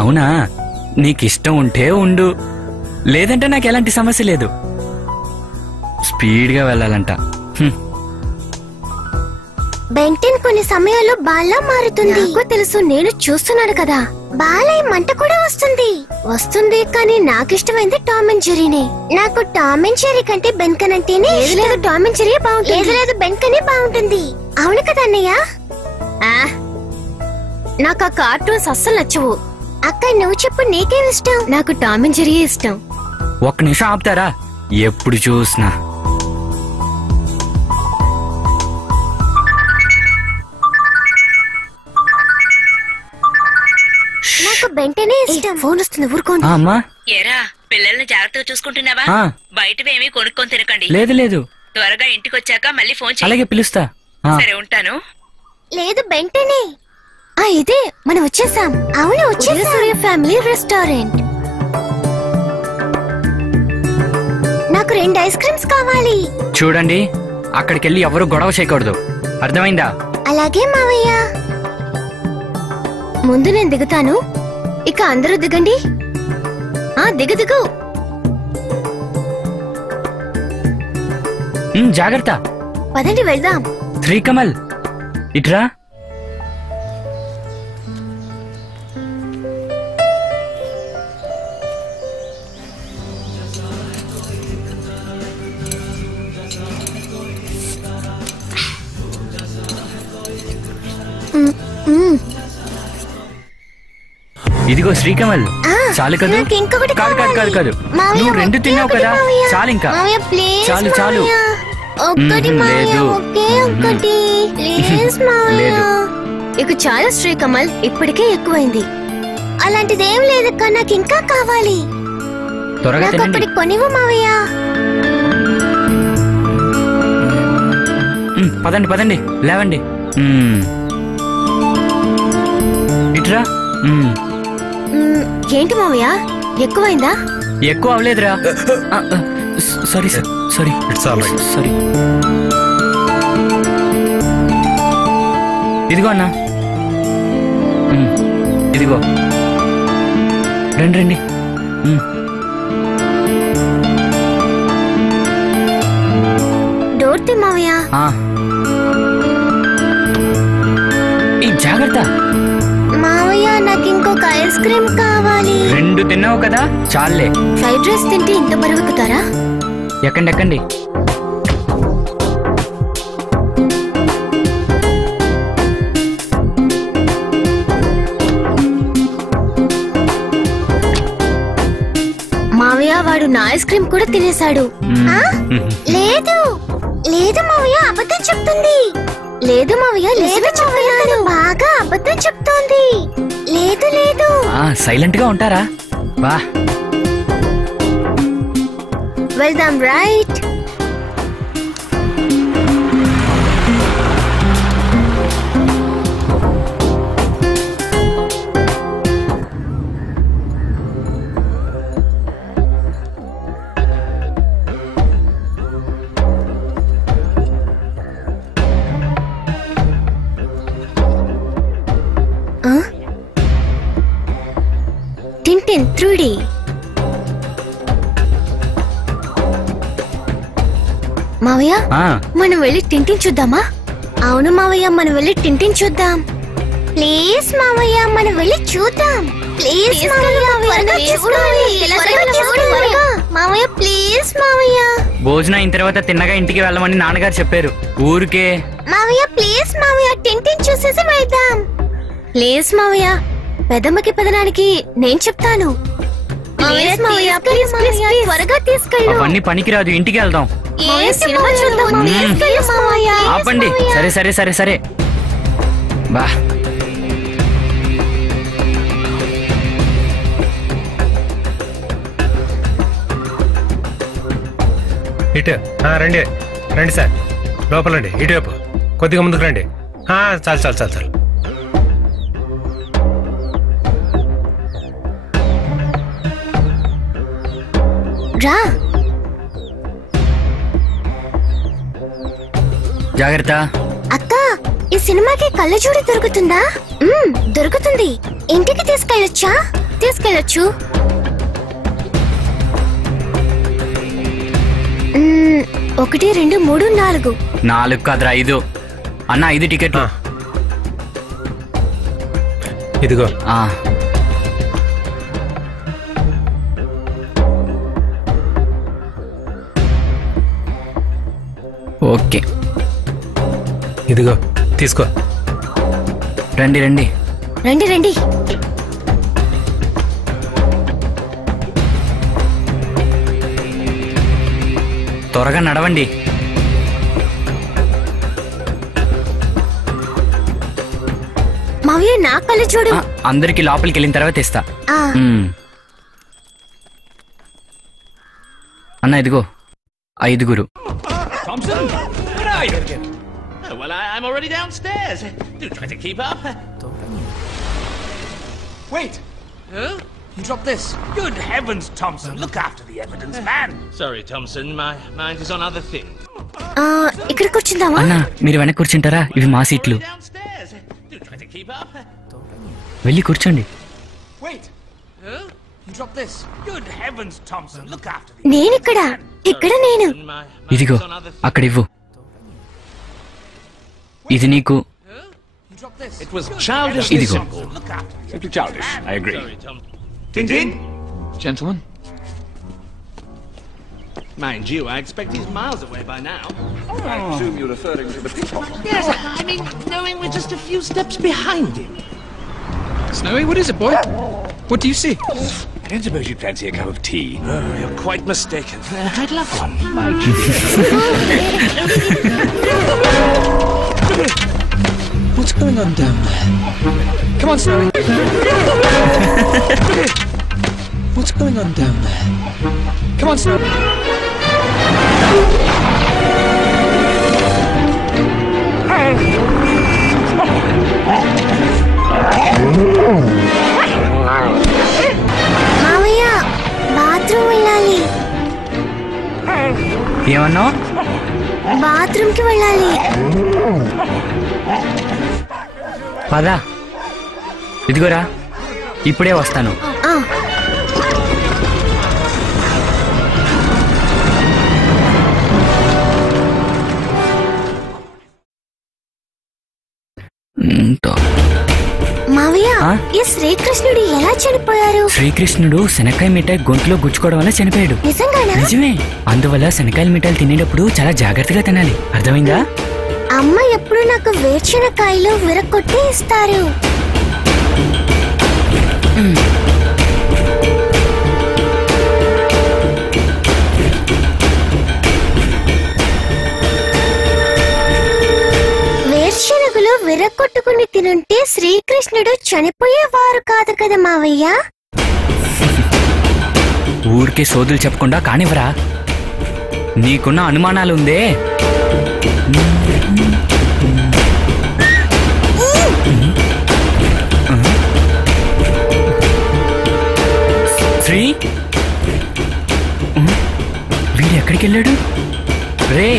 అవునా? నీకిష్టం ఉంటే ఉండు, లేదంటే నాకు ఎలాంటి సమస్య లేదు. స్పీడ్గా వెళ్ళాలంట. బెంటెన్ కొన్ని సమయాల్లో బాల్లా మారుతుంది. నాకు తెలుసు, నేను చూస్తున్నాను కదా. బాలయ్య మంట కూడా వస్తుంది కానీ నాకిష్టమైంది టామ్ అండ్ జెర్రీనే. నాకు టామ్ అండ్ జెర్రీ కంటే బెన్కన్ అంటేనే. లేదు, టామ్ అండ్ జెర్రీ బాగుంటుంది. లేదు, బెన్కనే బాగుంటుంది. అవును కదా అన్నయ్య? నాకు ఆ కార్టూన్స్ అస్సలు నచ్చవు. అక్క, నువ్వు చెప్పు, నీకేం ఇష్టం? నాకు టామ్ అండ్ జెర్రీ ఇష్టం. ఒక్క నిమిషం ఆపుతారా? ఎప్పుడు చూసినా నాకు బెంటనే ఇష్టం. ఫోన్ వస్తుంది, ఊరుకోండి. అమ్మా, ఏరా, పిల్లల్ని జాగ్రత్తగా చూసుకుంటున్నావా? బయటవేమీ కొనుక్కొని తినకండి. లేదు లేదు, త్వరగా ఇంటికి వచ్చాక మళ్ళీ ఫోన్ చేయి. అలాగే, పిలుస్తా. సరే, ఉంటాను. లేదు, బెంటనే. ఇదే, మనం వచ్చేసాం. అవును, వచ్చేసాం. సూర్య ఫ్యామిలీ రెస్టారెంట్. నాకు 2 ఐస్ క్రీమ్స్ కావాలి. చూడండి, అక్కడికెళ్ళి ఎవరు గొడవ చేయకూడదు, అర్థమైందా? అలాగే మావయ్య. ముందు నేను దిగుతాను, ఇక అందరూ దిగండి. దిగు. జాగ్రత్త. పదండి, వెళ్దాం. శ్రీకమల్, ఇట్రా. ఇదిగో శ్రీకమల్, చాలు కదా? నాకు ఇంకొకటి కాదు కాదు కాదు కాదు, మావయ్య, నువ్వు 2 తిన్నావు ఒకే కదా, ఒకటి మావయ్య. చాలు ఇంకా. మావయ్య, ప్లీజ్ చాలు చాలు. మావయ్య. ఒక్కటి మావయ్య, లేదు. ఒకే ఒక్కటి ప్లీజ్ మావయ్య. లేదు. ఇక చాలా శ్రీకమల్, ఇప్పటికే ఎక్కువైంది. అలాంటిదేం లేదు, నాకు ఇంకా కావాలి. త్వరగా నాకు తినండి. అప్పటికి కొనివ్వు మావయ్య. పదండి పదండి, లేవండి. ఇట్రా. ఏంటి మావయ్య, ఎక్కువైందా? ఎక్కువ అవలేదురా. Sorry sir, sorry. It's all right. Sorry. ఇదిగో అన్నా, ఇదిగో రండి రండి. డోర్ తీ మావయ్య. ఈ జాగ్రత్త. మావయ్య, నాకు ఇంకొక ఐస్ క్రీమ్ కావాలి. 2 తిన్నావు కదా, చాలే. ఫ్రైడ్ రైస్ తింటే ఇంత బరువెక్కుతారా? ఎక్కండి ఎక్కండి. మావయ్య, వాడు నా ఐస్ క్రీమ్ కూడా తినేశాడు. ఆ? లేదు లేదు మావయ్య, అబద్ధం చెప్తుంది. లేదు మావయ్య, నిజమే చెప్తున్నాను. బాగా అబద్ధం చెప్తోంది. లేదు లేదు. సైలెంట్ గా ఉంటారా? వా, వెళ్దాం. రైట్. Tintin 3D. మావయ్య, మనం వెళ్ళి టింటిన్ చూద్దామా? అవును మావయ్య, మనం వెళ్ళి టింటిన్ చూద్దాం. ప్లీజ్ మావయ్య, మనం వెళ్ళి చూద్దాం. ప్లీజ్ మావయ్య, ప్లీజ్ మావయ్య. భోజనం అయిన తర్వాత తిన్నగా ఇంటికి వెళ్ళమని నాన్నగారు చెప్పారు. ఊరికే. మావయ్య, ప్లీజ్ మావయ్య, టింటిన్ చూసేసి వెళ్దాం. ప్లీజ్ మావయ్య, పెదమ్మకి పెదనానికి నేను చెప్తాను. ప్లీజ్ మావయ్య, ప్లీజ్ ప్లీజ్ త్వరగా తీసుకెళ్ళు. అవన్నీ పనికిరాదు, ఇంటికి వెళ్దాం. సినిమా చూద్దాం. తీసుకెళ్ళు మావయ్య. ఆపండి. సరే సరే సరే సరే. బా, ఇటు రండి రండి సార్, లోపలండి. ఇటువైపు కొద్దిగా ముందుకు రండి. చాలు చాలు చాలు చాలు. రా. జాగ్రత్త. అక్క, ఈ సినిమాకి కళ్ళజోడు దొరుకుతుందా? దొరుకుతుంది. ఇంటికి తీసుకెళ్ళొచ్చా? తీసుకెళ్ళొచ్చు. 1 2 3 4. 4 కాదురా, 5. అన్న 5 టికెట్లు. ఇదిగో. ఓకే, ఇదిగో తీసుకో. రండి రండి రండి రండి. త్వరగా నడవండి. మావయ్య, నా కళ్ళజోడు. అందరికి లోపలికి వెళ్ళిన తర్వాత ఇస్తా. అన్న ఇదిగో 5. Thompson, where are you? Oh, well, I'm already downstairs. Do try to keep up. Wait! Huh? You dropped this. Good heavens, Thompson. Look after the evidence, man. Sorry, Thompson. My mind is on other things. ఇక్కడ కూర్చుందామా? అన్న, మీరు వెనక్కి కూర్చుంటారా? ఇవి మా సీట్లు. Do try to keep up. వెళ్ళి కూర్చోండి. Wait! Huh? You dropped this. Good heavens, Thompson. Look after the నేనిక్కడ. ఇక్కడ నేను. ఇదిగో అక్కడ ఇవ్వు. ఇది నీకు. It was childish. ఇదిగో. Simply childish. I agree. Tintin? Gentlemen? Mind you, I expect he's miles away by now. I presume you're referring to the pickpocket. Yes, I mean, knowing we're just a few steps behind him. Snowy, what is it, boy? What do you see? I don't suppose you'd fancy a cup of tea. Oh, you're quite mistaken. I'd love one. What's going on down there? Come on, Snowy. What's going on down there? Come on, Snowy. మావయ్య bathroom వెళ్ళాలి. ఏమన్నావు? Bathroom కి వెళ్ళాలి. పదా, ఇదిగోరా, ఇప్పుడే వస్తాను. మావయ్య, ఈ శ్రీకృష్ణుడు ఎలా చనిపోయారు? శ్రీకృష్ణుడు శనక్కాయ మిఠాయి గొంతులో గుచ్చుకోవడం వల్ల చనిపోయాడు. నిజంగానా? నిజమే. అందువల్ల శనక్కాయల మిఠాయిలు తినేటప్పుడు చాలా జాగ్రత్తగా తినాలి. అర్థమైందా? అమ్మ ఎప్పుడు నాకు వేరుశనక్కాయలు విరక్కొట్టి ఇస్తారు. వేరుశనగలు విరక్కొట్టుకుని తినుంటే శ్రీకృష్ణుడు చనిపోయేవారు కాదు కదా మావయ్య. ఊరికే సోదులు చెప్పకుండా కానివ్వరా. నీకున్న అనుమానాలు ఉందే. శ్రీ, వీడు ఎక్కడికి వెళ్ళాడు? రే,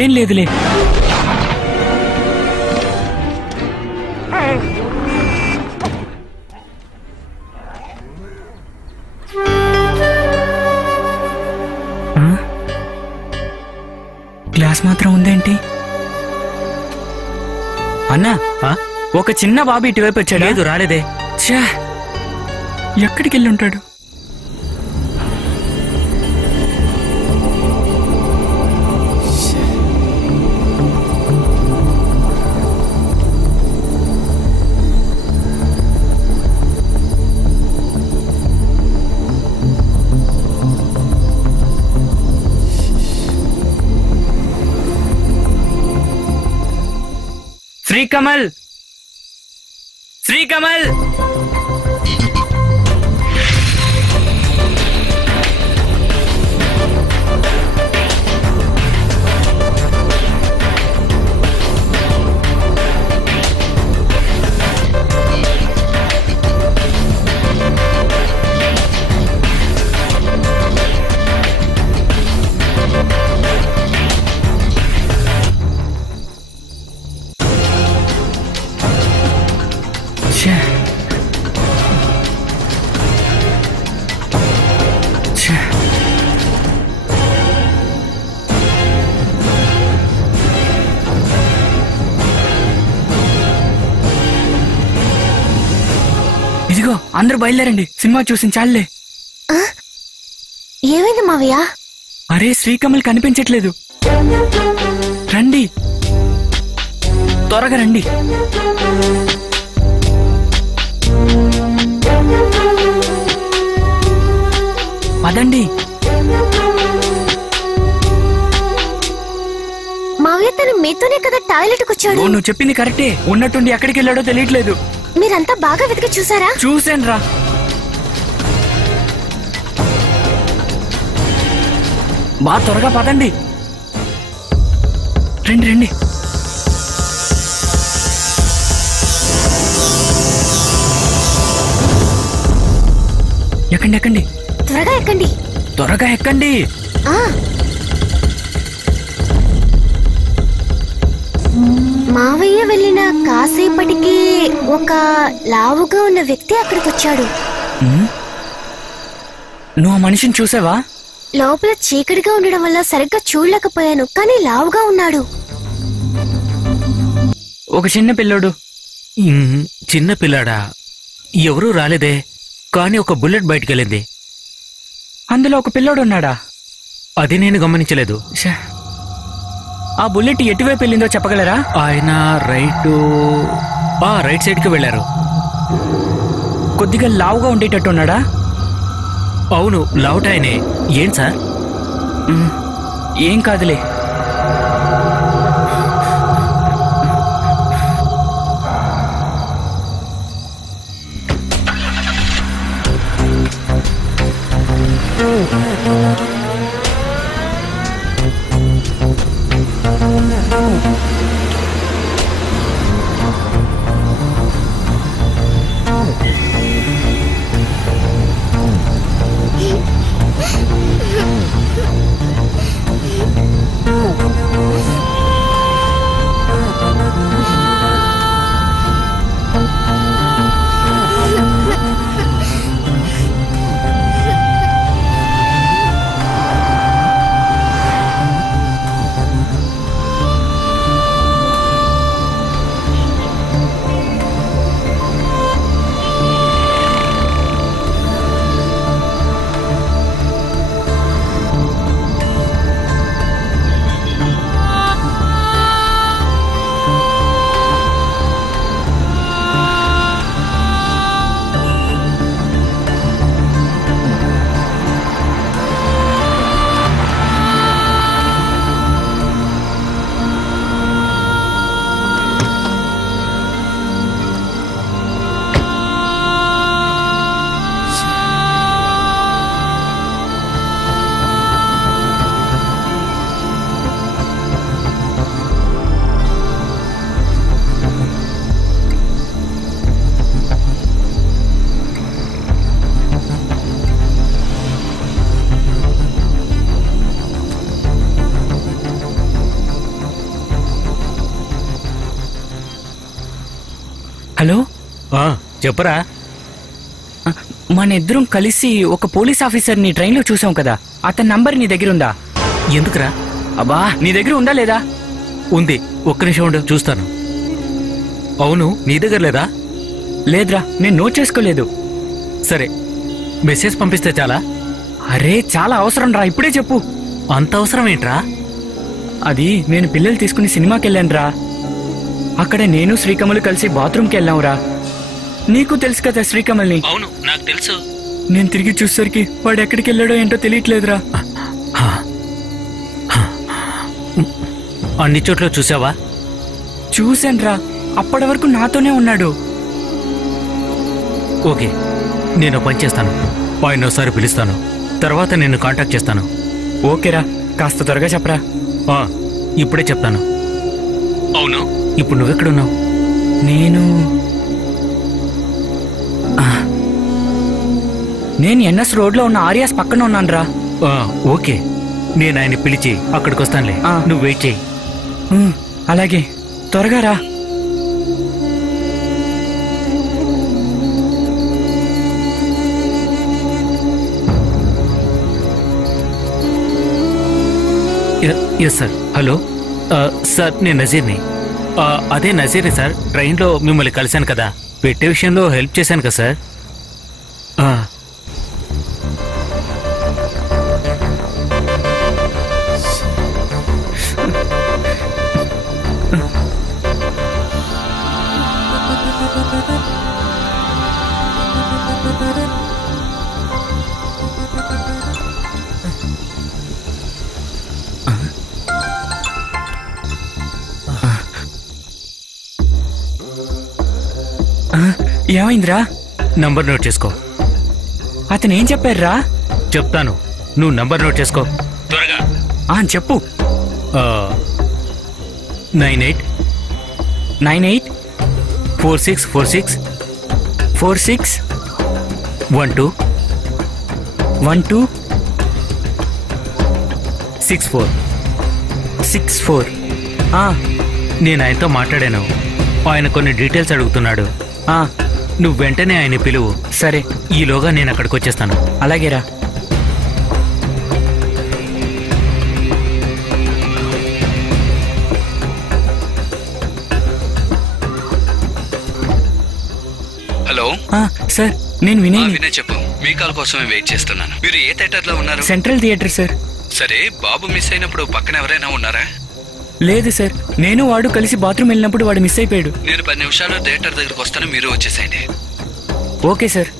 ఏం లేదులే. గ్లాస్ మాత్రం ఉందేంటి? అన్నా, ఒక చిన్న బాబు ఇటువైపు వచ్చాడు. లేదు, రాలేదే. ఛా, ఎక్కడికి వెళ్ళి ఉంటాడు? శ్రీకమల్, శ్రీకమల్, ఇదిగో అందరూ బయలుదేరండి, సినిమా చూసి చాలే. ఏమైంది మావయ్య? అరే, శ్రీకమల్ కనిపించట్లేదు. రండి, త్వరగా రండి. పదండి. మావయ్య, తను మీతోనే కదా టాయిలెట్ కు వచ్చాడు. నువ్వు చెప్పింది కరెక్టే. ఉన్నట్టుండి ఎక్కడికి వెళ్ళాడో తెలియట్లేదు. మీరంతా బాగా వెతికి చూసారా? చూసాను రా. బాగా త్వరగా పదండి. రండి రండి. ఎక్కండి ఎక్కండి. త్వరగా ఎక్కండి. త్వరగా ఎక్కండి. మావయ్య వెళ్ళిన కాసేపటికి ఒక లావుగా ఉన్న వ్యక్తి అక్కడికి వచ్చాడు. నువ్వు ఆ మనిషిని చూసావా? లోపల చీకటిగా ఉండడం వల్ల సరిగ్గా చూడలేకపోయాను, కానీ లావుగా ఉన్నాడు. ఒక చిన్న పిల్లోడు. చిన్న పిల్లాడా? ఎవరూ రాలేదే, కానీ ఒక బుల్లెట్ బయటకెళ్ళింది. అందులో ఒక పిల్లోడు ఉన్నాడా? అది నేను గమనించలేదు. ఆ బుల్లెట్ ఎటువైపు వెళ్ళిందో చెప్పగలరా? ఆయన రైట్ సైడ్కి వెళ్ళారు. కొద్దిగా లావుగా ఉండేటట్టున్నాడా? అవును, లావుటాయనే. ఏం సార్? ఏం కాదులే. హలో, చెప్పరా? మన ఇద్దరం కలిసి ఒక పోలీస్ ఆఫీసర్ని ట్రైన్లో చూసాం కదా, అతని నంబర్ నీ దగ్గర ఉందా? ఎందుకురా? అబ్బా, నీ దగ్గర ఉందా లేదా? ఉంది, ఒక్క నిమిషం ఉండు, చూస్తాను. అవును, నీ దగ్గర లేదా? లేదురా, నేను నోట్ చేసుకోలేదు. సరే, మెసేజ్ పంపిస్తే చాలా? అరే చాలా అవసరం రా, ఇప్పుడే చెప్పు. అంత అవసరం ఏంట్రా? అది నేను పిల్లలు తీసుకుని సినిమాకి వెళ్ళాను రా. అక్కడ నేను శ్రీకమల్ కలిసి బాత్రూమ్కి వెళ్ళాంరా. నీకు తెలుసు కదా శ్రీకమల్ని? అవును, నాకు తెలుసు. నేను తిరిగి చూసేసరికి వాడు ఎక్కడికి వెళ్ళాడో ఏంటో తెలియట్లేదురా. అన్ని చోట్ల చూసావా? చూశాన్రా, అప్పటి వరకు నాతోనే ఉన్నాడు. ఓకే, నేను పని చేస్తాను. ఆయన ఒకసారి పిలుస్తాను, తర్వాత నేను కాంటాక్ట్ చేస్తాను. ఓకేరా, కాస్త త్వరగా చెప్పరా. ఇప్పుడే చెప్తాను. అవును, ఇప్పుడు నువ్వెక్కడున్నావు? నేను ఎన్ఎస్ రోడ్లో ఉన్న ఆర్యాస్ పక్కన ఉన్నాను రా. ఓకే, నేను ఆయన పిలిచి అక్కడికి వస్తానులే, నువ్వు వెయిట్ చేయి. అలాగే, త్వరగా రా. Yes sir. హలో సార్, నేను నజీర్ని. అదే నజీరే సార్, ట్రైన్లో మిమ్మల్ని కలిశాను కదా, పెట్టే విషయంలో హెల్ప్ చేశాను కదా సార్. ఏమైందిరా? నంబర్ నోట్ చేసుకో. అతను ఏం చెప్పారురా? చెప్తాను, నువ్వు నంబర్ నోట్ చేసుకో త్వరగా. చెప్పు. 98 4646 46 12 12 64 64. నేను ఆయనతో మాట్లాడాను. ఆయన కొన్ని డీటెయిల్స్ అడుగుతున్నాడు. నువ్వు వెంటనే ఆయన పిలువు. సరే, ఈలోగా నేను అక్కడికి వచ్చేస్తాను. అలాగేరా. సార్ నేను వినయ్. వినయ్ చెప్పు. మీ కాల్ కోసమే వెయిట్ చేస్తున్నాను. మీరు ఏ థియేటర్ లో ఉన్నారు? Central theatre sir. సరే, బాబు మిస్ అయినప్పుడు పక్కన ఎవరైనా ఉన్నారా? లేదు సార్, నేను వాడు కలిసి బాత్రూమ్ వెళ్ళినప్పుడు వాడు మిస్ అయిపోయాడు. నేను 10 నిమిషాల్లో థియేటర్ దగ్గరకు వస్తాను, మీరు వచ్చేసేయండి. Okay sir.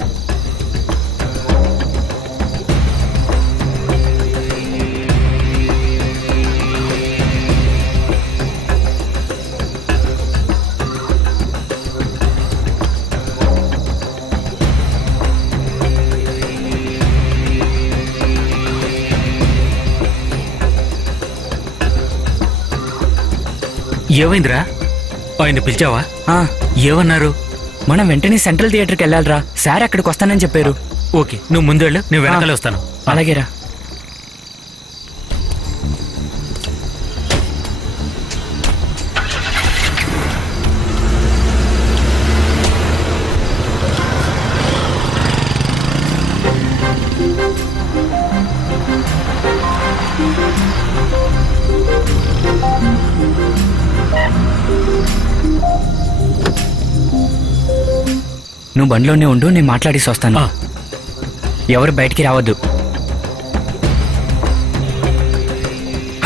ఏమైందిరా? ఆయన పిలిచావా? ఏమన్నారు? మనం వెంటనే సెంట్రల్ థియేటర్కి వెళ్ళాలిరా. సార్ అక్కడికి వస్తానని చెప్పారు. ఓకే, నువ్వు ముందు వెళ్ళు, నేను వెనకాల వస్తాను. అలాగేరా. నువ్వు బండిలోనే ఉండు, నేను మాట్లాడేసి వస్తాను. ఎవరు బయటికి రావద్దు.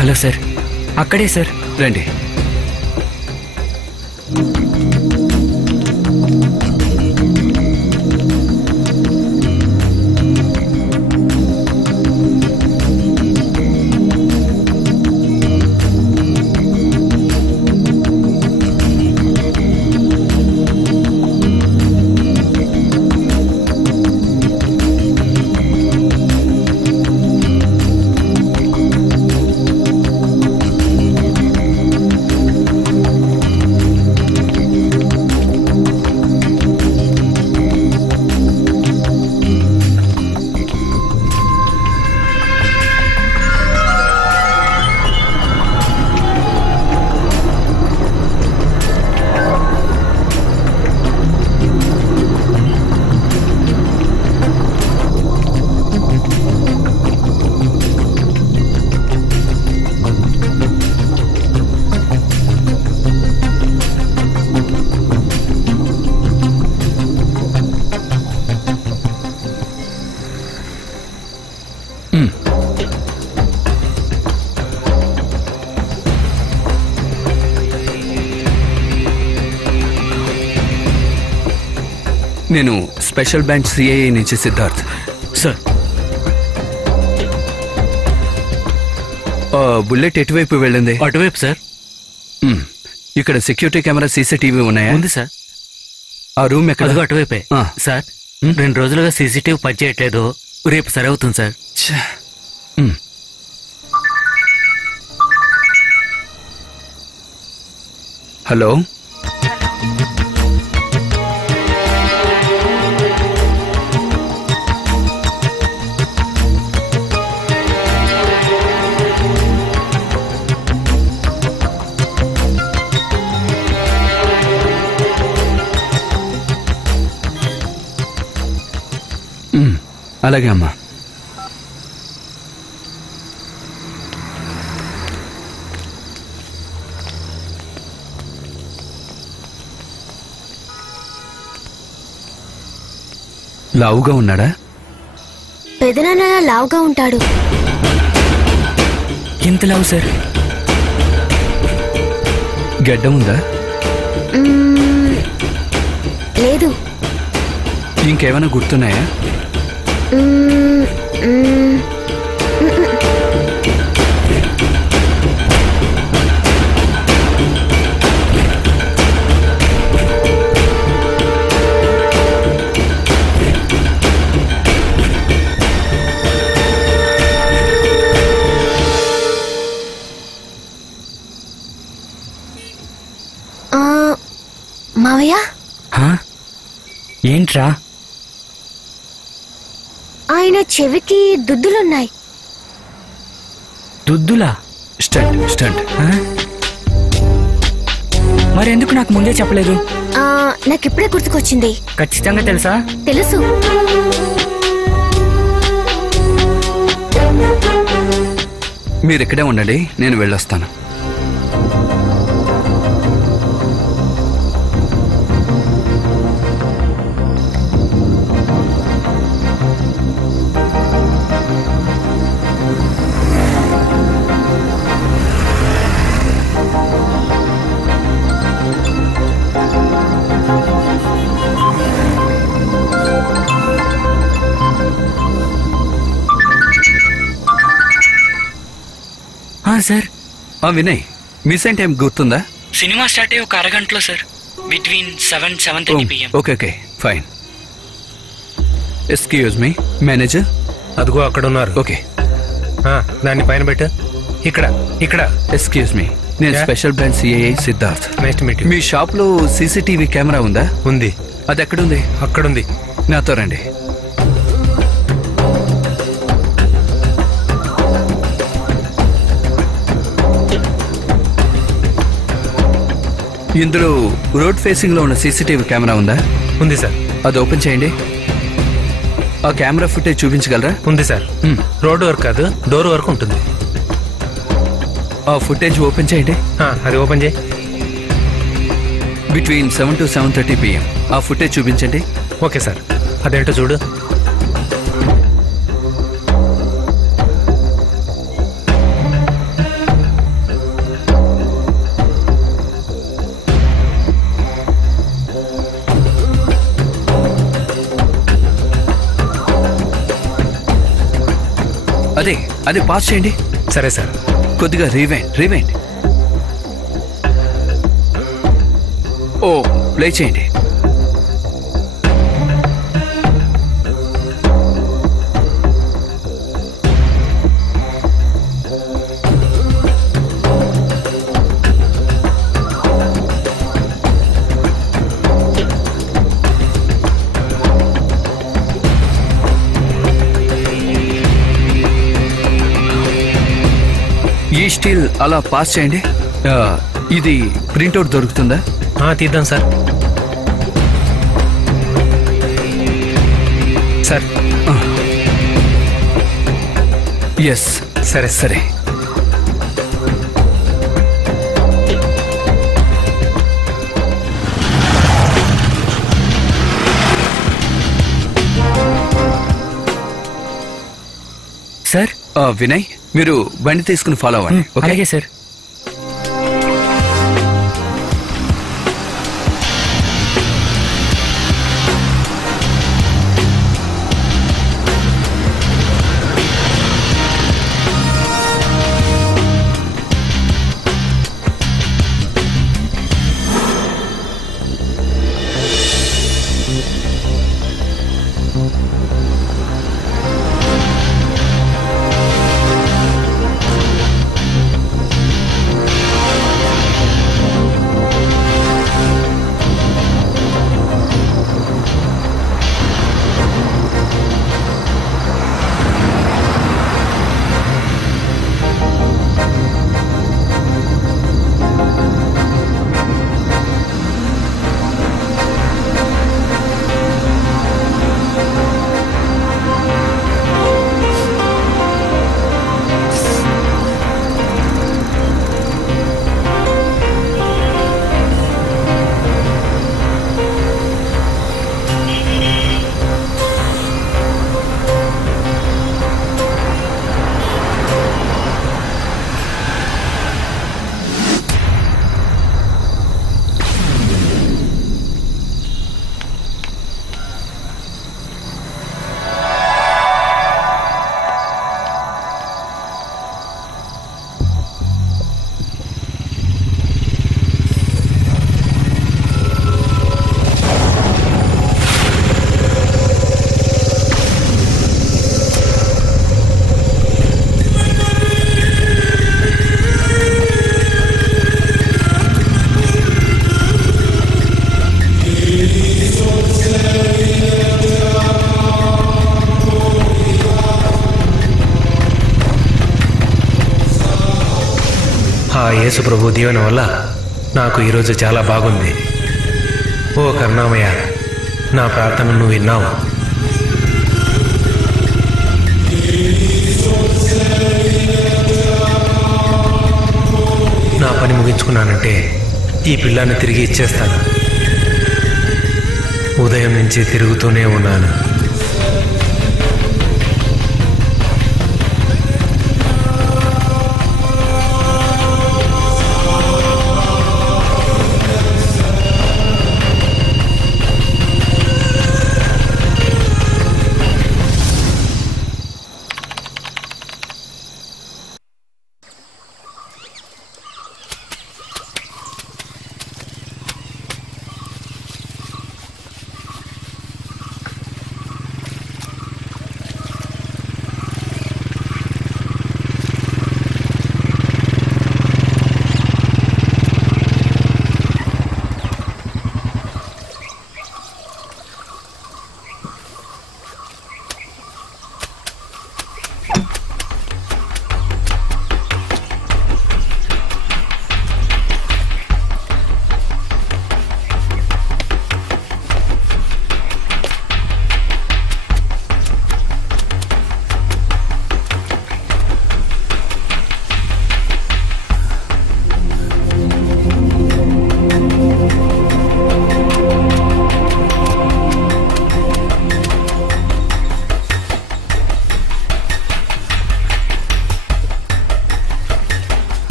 Hello sir. అక్కడే సార్. రండి. నేను స్పెషల్ బ్రాంచ్ సిఐఏ నుంచి సిద్ధార్థ్. సార్, బుల్లెట్ ఎటువైపు వెళ్ళింది? అటువైపు సార్. ఇక్కడ సెక్యూరిటీ కెమెరా సీసీటీవీ ఉన్నాయా? ఉంది సార్. ఆ రూమ్ ఎక్కడ? అటువైపే సార్. 2 రోజులుగా సీసీటీవీ పనిచేయట్లేదు, రేపు సరి అవుతుంది సార్. హలో. అలాగే అమ్మా. లావుగా ఉన్నాడా? పెదనాన్న లావుగా ఉంటాడు. ఎంత లావు సార్? గడ్డం ఉందా? లేదు. ఇంకేమైనా గుర్తున్నాయా? మావయ్య, ఏంట్రా? ఆయన చెవికి దుద్దులున్నాయి. దుద్దులా? Stunt stunt. మరెందుకు నాకు ముందే చెప్పలేదు? నాకిప్పుడే గుర్తుకొచ్చింది. ఖచ్చితంగా తెలుసా? తెలుసు. మీరు ఇక్కడే ఉండండి, నేను వెళ్ళొస్తాను. సార్. వినయ్, మిస్ టైం గుర్తుందా? సినిమా స్టార్ట్ అయ్యి ఒక అరగంటలో sir. Between 7-7:30 PM. Okay fine. Excuse me manager. అదిగో అక్కడ ఉన్నారు. ఓకే, దాన్ని పైన పెట్టు. ఇక్కడ ఇక్కడ. ఎక్స్క్యూజ్ మీ, నేను special branch CIA Siddharth. Nice to meet you. Me shop లో సీసీటీవీ కెమెరా ఉందా? ఉంది. అది ఎక్కడుంది? అక్కడుంది. నాతో రండి. ఇందులో రోడ్ ఫేసింగ్ లో ఉన్న సీసీటీవీ కెమెరా ఉందా? ఉంది సార్. అది ఓపెన్ చేయండి. ఆ కెమెరా ఫుటేజ్ చూపించగలరా? ఉంది సార్. రోడ్ వర్క్ కాదు, డోర్ వర్క్ ఉంటుంది. ఆ ఫుటేజ్ ఓపెన్ చేయండి. అది ఓపెన్ చేయి. బిట్వీన్ 7 to 7:30 PM ఆ ఫుటేజ్ చూపించండి. Okay sir. అదేంటో చూడు. అదే పాస్ చేయండి. సరే సార్. కొద్దిగా రీవైండ్. ఓ ప్లే చేయండి. ఈ స్టిల్ అలా పాస్ చేయండి. ఇది ప్రింట్అవుట్ దొరుకుతుందా? తీద్దాం సార్. సార్. ఎస్, సరే. సార్. వినయ్, మీరు బండి తీసుకుని ఫాలో అవ్వండి. అలాగే సార్. యేసు ప్రభు దీవెన వల్ల నాకు ఈరోజు చాలా బాగుంది. ఓ కరుణామయ్య, నా ప్రార్థన నువ్వు విన్నావు. నా పని ముగించుకున్నానంటే ఈ పిల్లాన్ని తిరిగి ఇచ్చేస్తాను. ఉదయం నుంచి తిరుగుతూనే ఉన్నాను.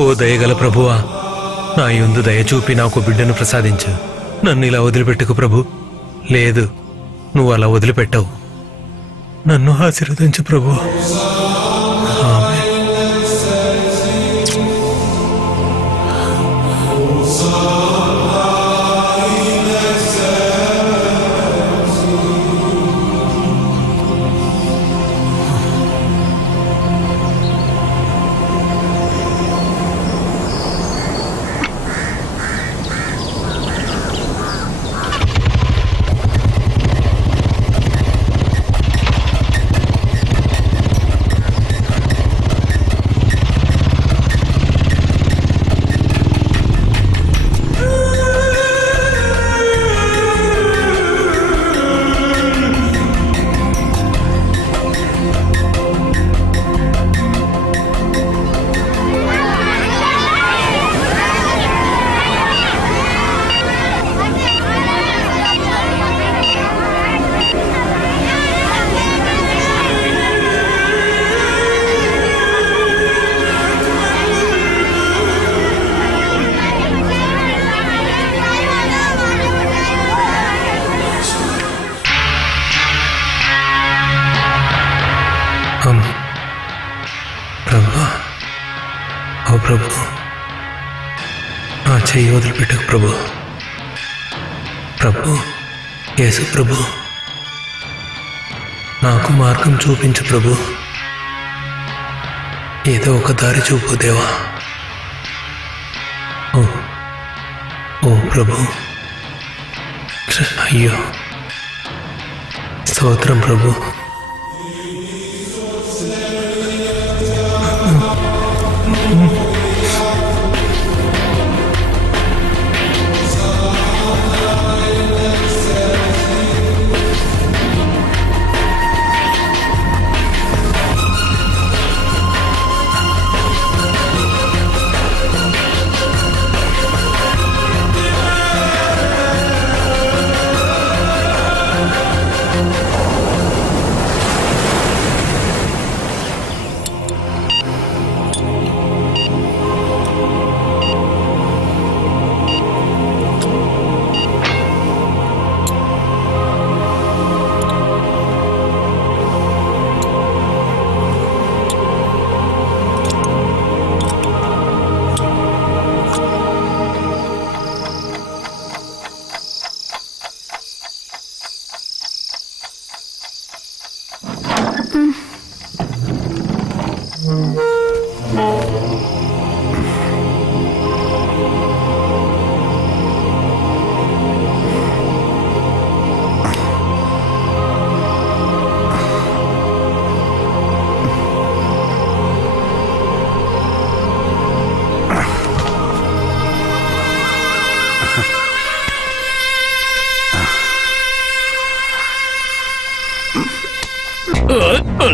ఓ దయగల ప్రభువా, నా యందు దయ చూపి నాకు బిడ్డను ప్రసాదించు. నన్ను ఇలా వదిలిపెట్టుకు ప్రభు. లేదు, నువ్వు అలా వదిలిపెట్టవు. నన్ను ఆశీర్వదించు ప్రభు. ఆమేన్. ప్రభు, నా చెయ్యి వదిలిపెట్టకు ప్రభు. ప్రభు, యేసు ప్రభు, నాకు మార్గం చూపించు ప్రభు. ఏదో ఒక దారి చూపు దేవా. ఓ ప్రభు, అయ్యో స్తోత్రం ప్రభు.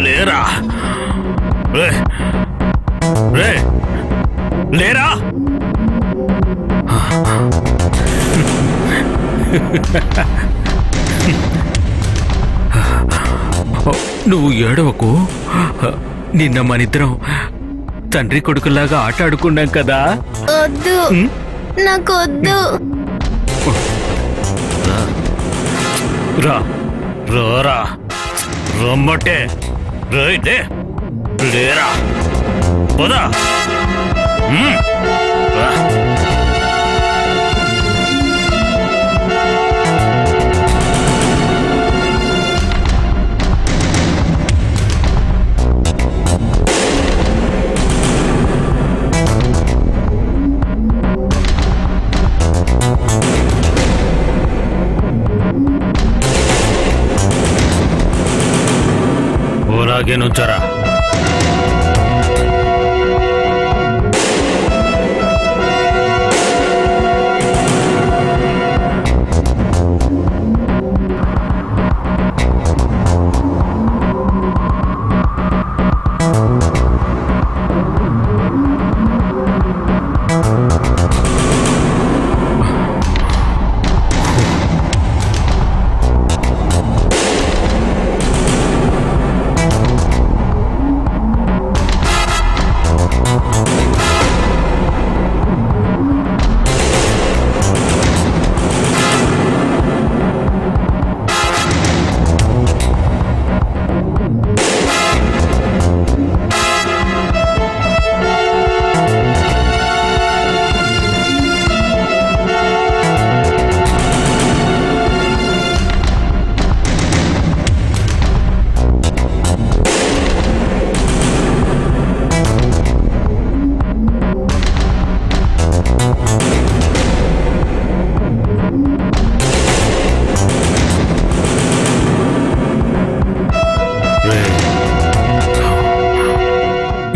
లేరా లేరా నువ్వు ఏడవకు. నిన్న మనిద్దరం తండ్రి కొడుకులాగా ఆట ఆడుకున్నాం కదా. వద్దు, నాకు వద్దు. రా రా రమ్మటే లేరా పోదా. ఓలాగే నుంచారా.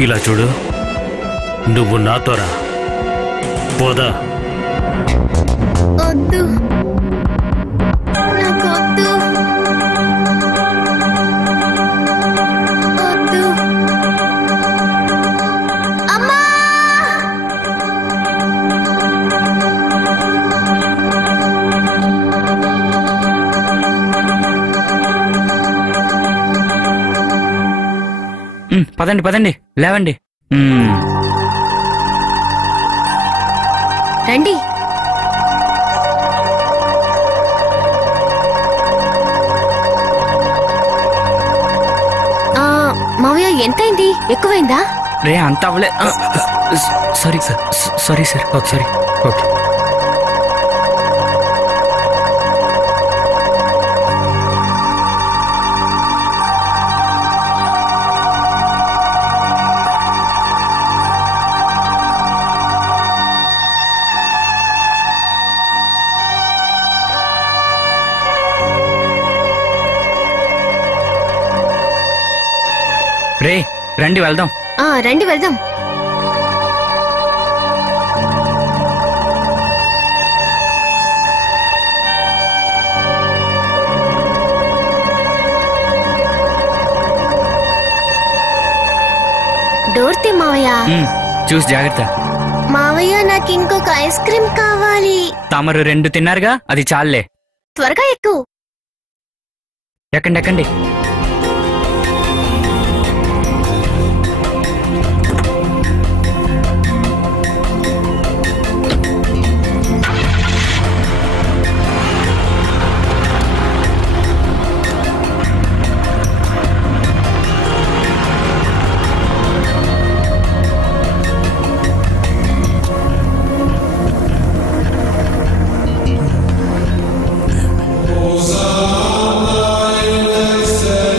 ఇలా చూడు, నువ్వు నాతోరా. పోదా. వద్దు, నాకు వద్దు. వద్దు అమ్మా. పదండి పదండి, లేవండి. రండి. మావయ్య ఎంతైంది? ఎక్కువైందా? రే అంత అవ్వలే. Sorry sir, sorry sir. ఒకసారి ఓకే. రే రండి వెళ్దాం. రండి వెళ్దాం. డోర్ తీ మావయ్య. చూసి జాగ్రత్త. మావయ్య నాకు ఇంకొక ఐస్ క్రీమ్ కావాలి. తమరు 2 తిన్నారుగా, అది చాలే. త్వరగా ఎక్కు. ఎక్కండి ఎక్కండి. Hosanna in excelsis.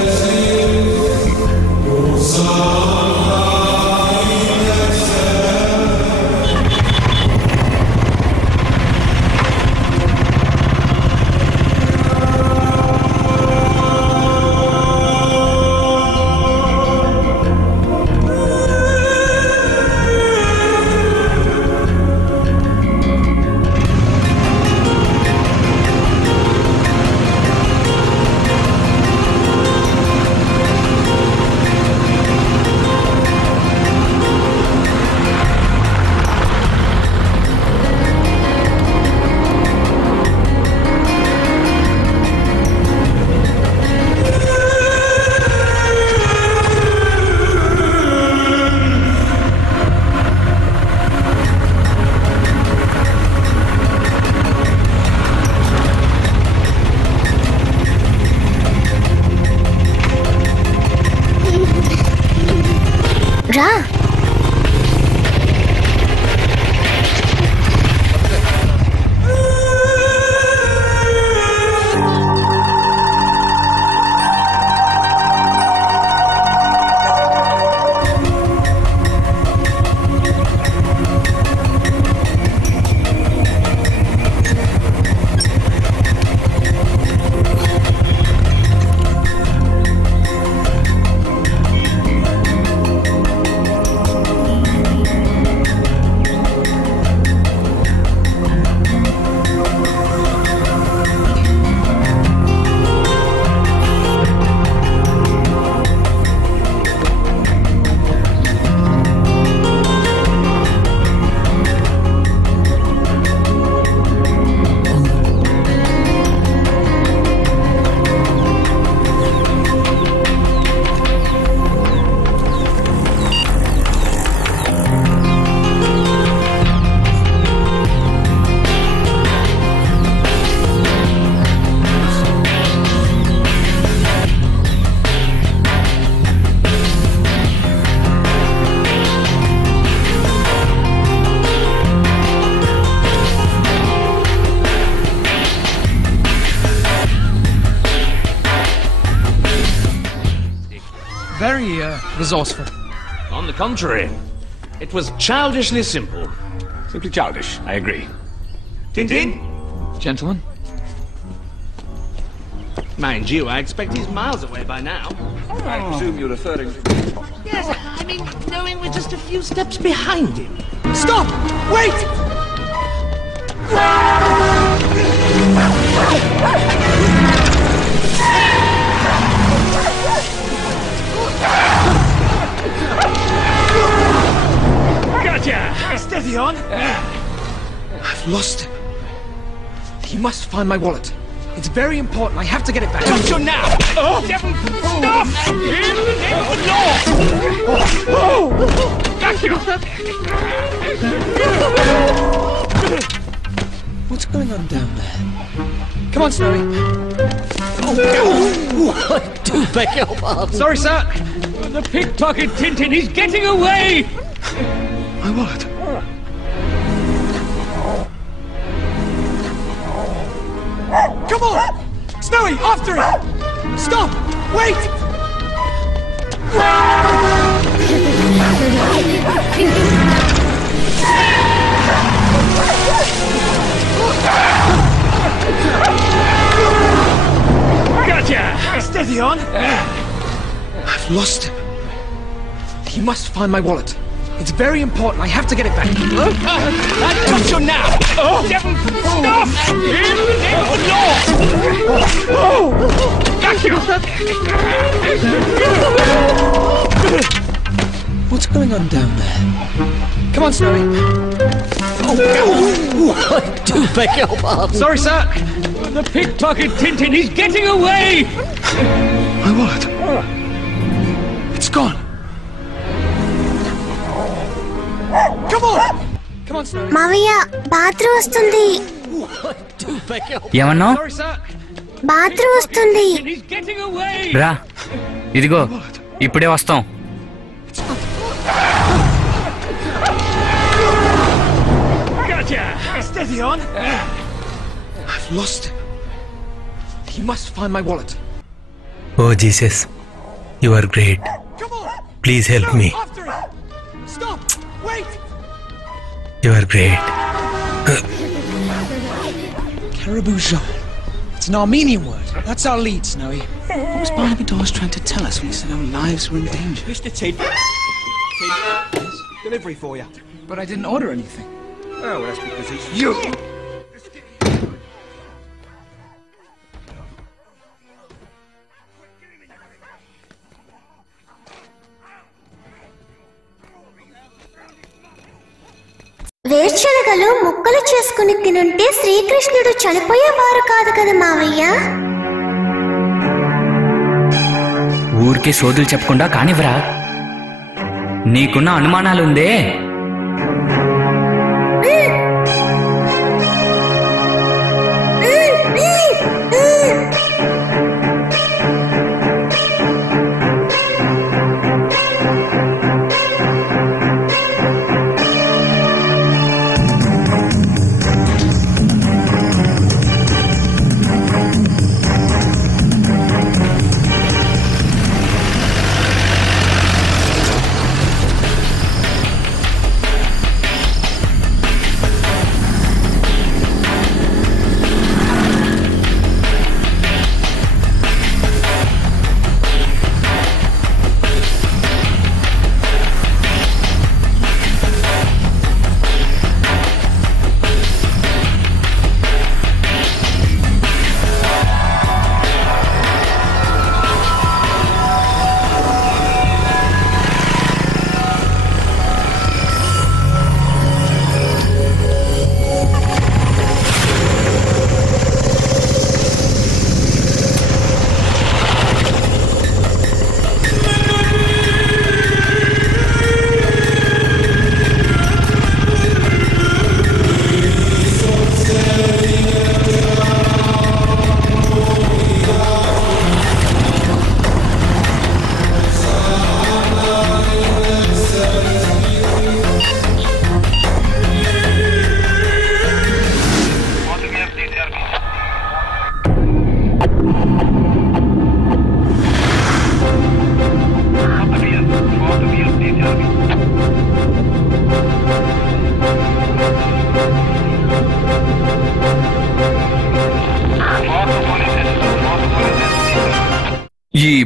very resourceful. On the contrary, it was childishly simple. Simply childish, I agree. Tintin? Gentlemen? Mind you, I expect he's miles away by now. I presume you're referring to... Yes, I mean, knowing we're just a few steps behind him. Stop! Wait! Gotcha! Steady on! I've lost him. He must find my wallet. It's very important. I have to get it back. Got you now! Oh, devil! Stop! In the name of the law! Got you! What's going on down there? Come on, Snowy. Do beg your pardon. Sorry, sir. The pickpocket Tintin, he's getting away! My wallet. Come on! Snowy, after it! Stop! Wait! Gotcha! Steady on! I've lost him. He must find my wallet. It's very important. I have to get it back. I got you now! Oh, devil! Stop! In the name of the law! Got you! What's going on down there? Come on, Snowy. Do beg your pardon. Sorry, sir. The pickpocket Tintin, he's getting away! My wallet. It's gone. Come on! Come on, Snowy. మావయ్య bathroom వస్తుంది. Do beg your ఏమన్నావు? Sorry, sir. Bathroom వస్తుంది. He's getting away! రా ఇదిగో ఇప్పుడే వస్తాం. Gotcha! Steady on. I've lost him. He must find my wallet. Oh Jesus, you are great. Come on! Please help me. After it! Stop! Wait! You are great. Caribou Jean. It's an Armenian word. That's our lead, Snowy. What was Barnaby Dawes trying to tell us when he said our lives were in danger? Mr. Tid. Delivery for you. But I didn't order anything. Oh, well, that's because it's you! వేరుశనగలు ముక్కలు చేసుకుని తినుంటే శ్రీకృష్ణుడు చనిపోయేవారు కాదు కదా మావయ్య. ఊరికే సోదులు చెప్పకుండా కానివ్వరా. నీకున్న అనుమానాలుందే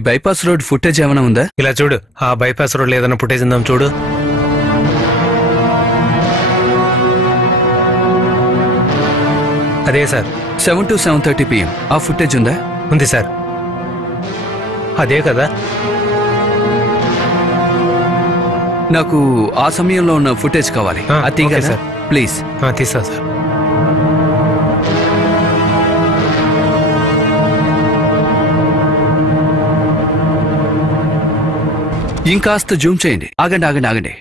బైపాస్ రోడ్ ఫుటేజ్ ఏమైనా ఉందా? ఇలా చూడు, ఆ బైపాస్ రోడ్ ఏదైనా ఫుటేజ్ ఉందాం చూడు. అదే సార్, 7 to 7:30 PM ఆ ఫుటేజ్ ఉందా? ఉంది సార్. అదే కదా. నాకు ఆ సమయంలో ఉన్న ఫుటేజ్ కావాలి. అది సార్ ప్లీజ్. తీసా సార్. ఇంకాస్త జూమ్ చేయండి. ఆగండి.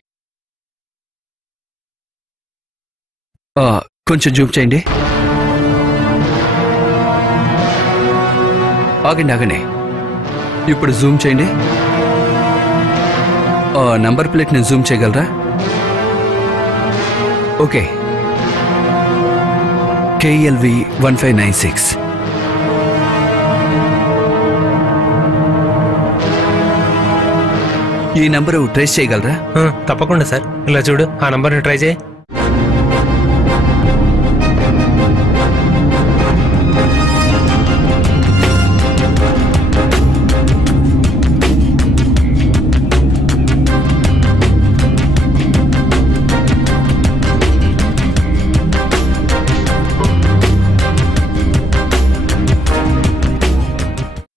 కొంచెం జూమ్ చేయండి. ఆగండి. ఇప్పుడు జూమ్ చేయండి. నంబర్ ప్లేట్ ని జూమ్ చేయగలరా? Okay, KLV 1596. ఈ నంబరు ట్రేస్ చేయగలరా? తప్పకుండా సార్. ఇలా చూడు, ఆ నంబర్ని ట్రై చేయి.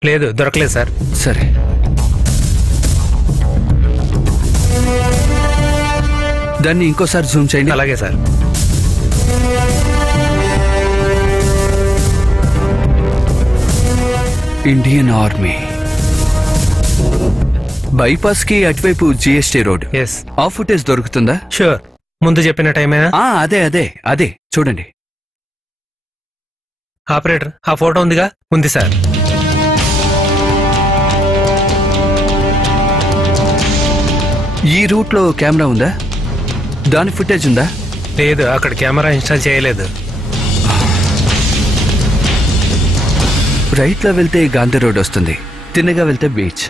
లేదు, దొరకలేదు సార్. సరే, దాన్ని ఇంకోసారి జూమ్ చేయండి. అలాగే సార్. ఇండియన్ ఆర్మీ బైపాస్ కి అటువైపు GST రోడ్. ఆ ఫుటేజ్ దొరుకుతుందా? షూర్. ముందు చెప్పిన టైమేనా? అదే చూడండి. ఆపరేటర్, ఆ ఫోటో ఉందిగా? ఉంది సార్. ఈ రూట్ లో కెమెరా ఉందా? దాని ఫుటేజ్ ఉందా? లేదు, అక్కడ కెమెరా ఇన్స్టాల్ చేయలేదు. రైట్ లో వెళ్తే గాంధీ రోడ్ వస్తుంది, తిన్నగా వెళ్తే బీచ్.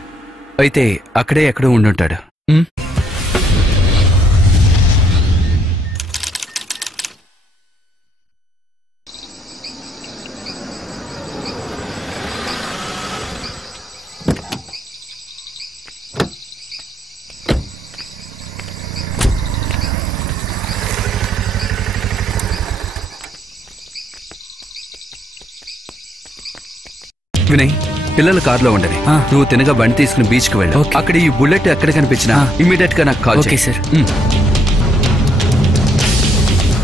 అయితే అక్కడే ఎక్కడో ఉండుంటాడు. వినయ్, పిల్లల కారులో ఉండదు. నువ్వు తినగా బండి తీసుకుని బీచ్ కి వెళ్ళు. అక్కడ ఈ బుల్లెట్ ఎక్కడ కనిపించినా ఇమీడియట్ గా నాకు కాల్ చేయి. సార్.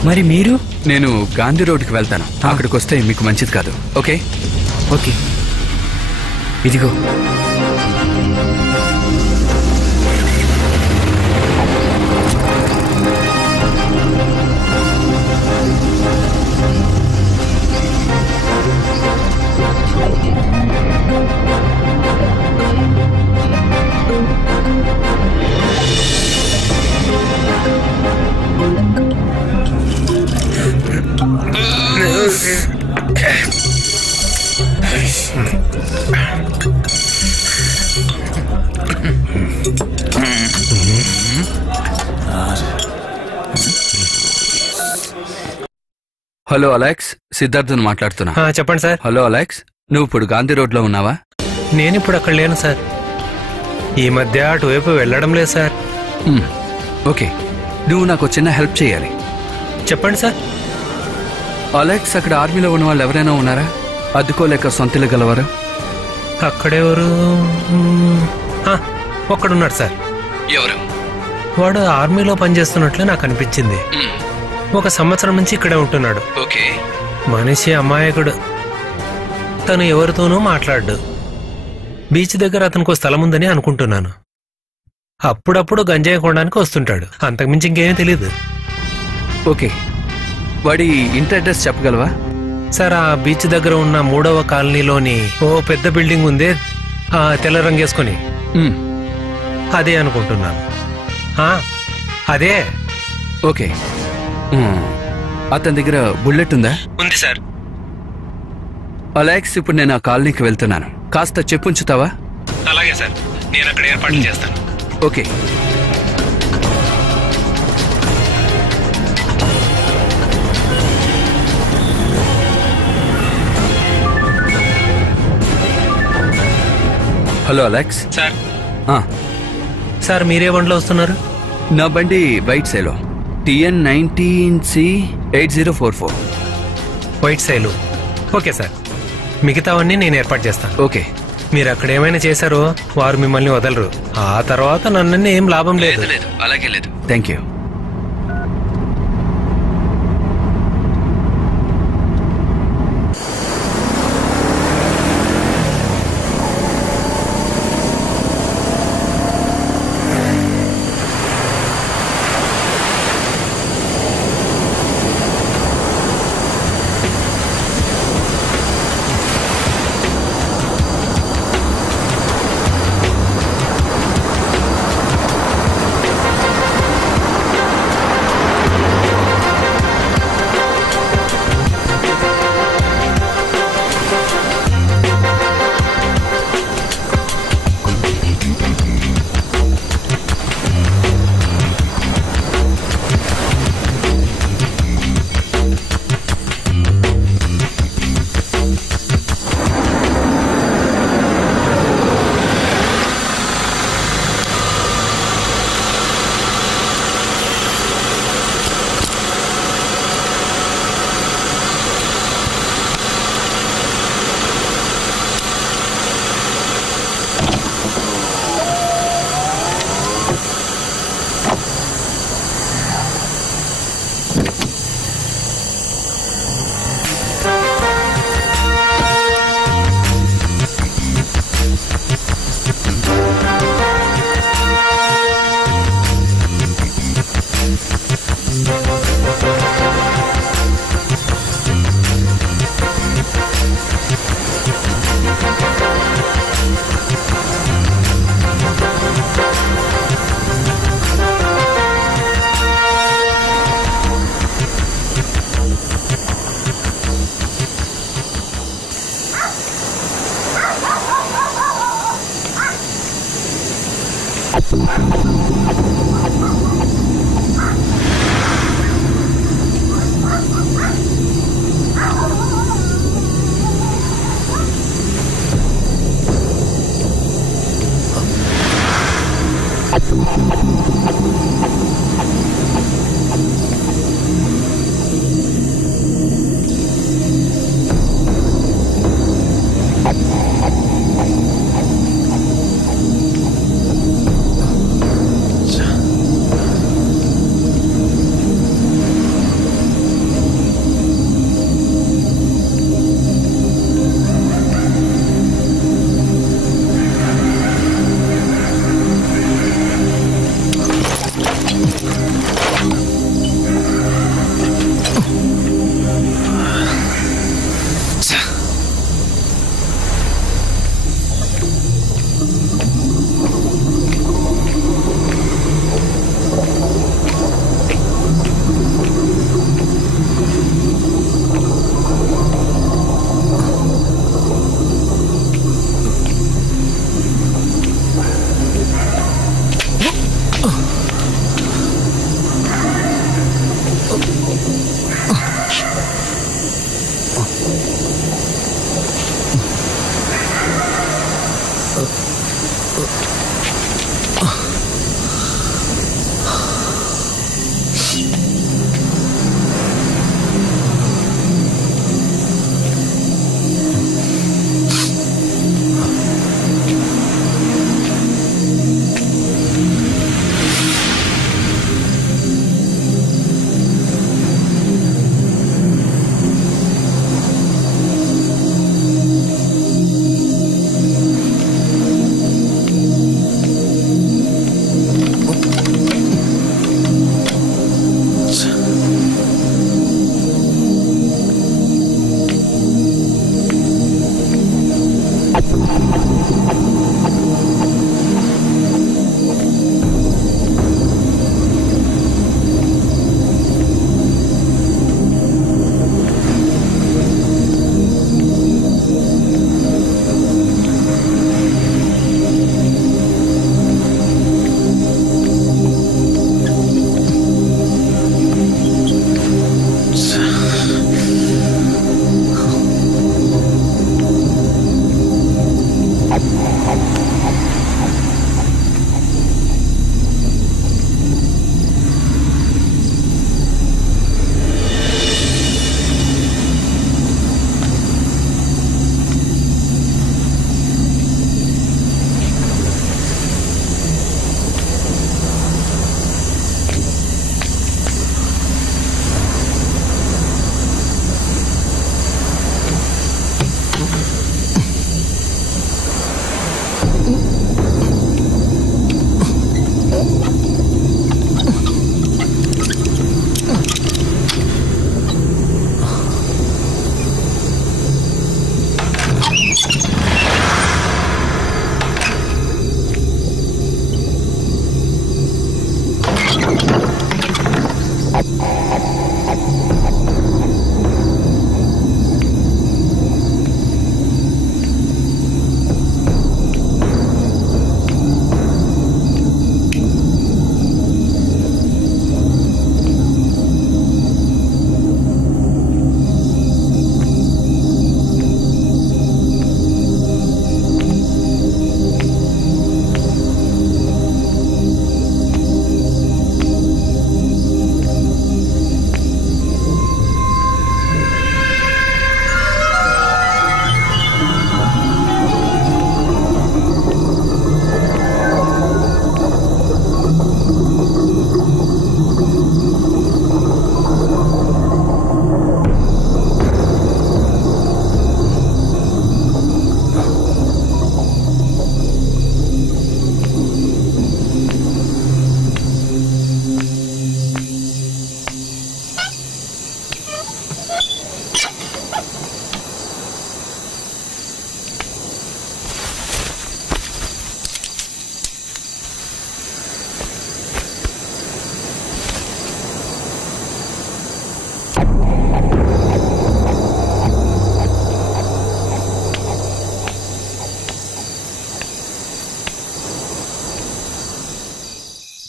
మరి మీరు? నేను గాంధీ రోడ్కి వెళ్తాను. అక్కడికి వస్తే మీకు మంచిది కాదు. ఓకే? ఇదిగో. హలో అలెక్స్, సిద్ధార్థన్ మాట్లాడుతున్నా. చెప్పండి సార్. హలో అలెక్స్, నువ్వు ఇప్పుడు గాంధీ రోడ్ లో ఉన్నావా? నేను ఇప్పుడు అక్కడ లేను సార్. ఈ మధ్య అటువైపు వెళ్ళడం లేదు సార్. ఓకే, నువ్వు నాకు చిన్న హెల్ప్ చేయాలి. చెప్పండి సార్. అలెక్స్, అక్కడ ఆర్మీలో ఉన్న వాళ్ళు ఎవరైనా ఉన్నారా? అద్దుకోలేక సొంతలు గలవారు? అక్కడెవరు? ఒక్కడున్నాడు సార్. ఎవరు? వాడు ఆర్మీలో పనిచేస్తున్నట్లు నాకు అనిపించింది. 1 సంవత్సరం నుంచి ఇక్కడే ఉంటున్నాడు. ఓకే. మనిషి అమాయకుడు. తను ఎవరితోనూ మాట్లాడు. బీచ్ దగ్గర అతనికి స్థలం ఉందని అనుకుంటున్నాను. అప్పుడప్పుడు గంజాయి కొనడానికి వస్తుంటాడు. అంతకుమించి ఇంకేమీ తెలీదు. ఓకే, వాడి ఇంటి అడ్రస్ చెప్పగలవా? సార్, ఆ బీచ్ దగ్గర ఉన్న 3వ కాలనీలోని పెద్ద బిల్డింగ్ ఉంది, తెల్ల రంగేసుకుని. అదే అనుకుంటున్నాను. అదే. ఓకే, అతని దగ్గర బుల్లెట్ ఉందా? ఉంది సార్. అలెక్స్, ఇప్పుడు నేను ఆ కాలనీకి వెళ్తున్నాను. కాస్త చెప్పుంచుతావా? అలాగే సార్, నేను అక్కడ ఏర్పాట్లు చేస్తాను. Okay. Hello Alex. Sir. Sir మీరే బండిలో వస్తున్నారు? నా బండి white Xylo TN19C8044. White Xylo. Okay sir, మిగతావన్నీ నేను ఏర్పాటు చేస్తాను. ఓకే. మీరు అక్కడ ఏమైనా చేశారో వారు మిమ్మల్ని వదలరు. ఆ తర్వాత నన్ను ఏం లాభం లేదు. అలాగే లేదు. Thank you.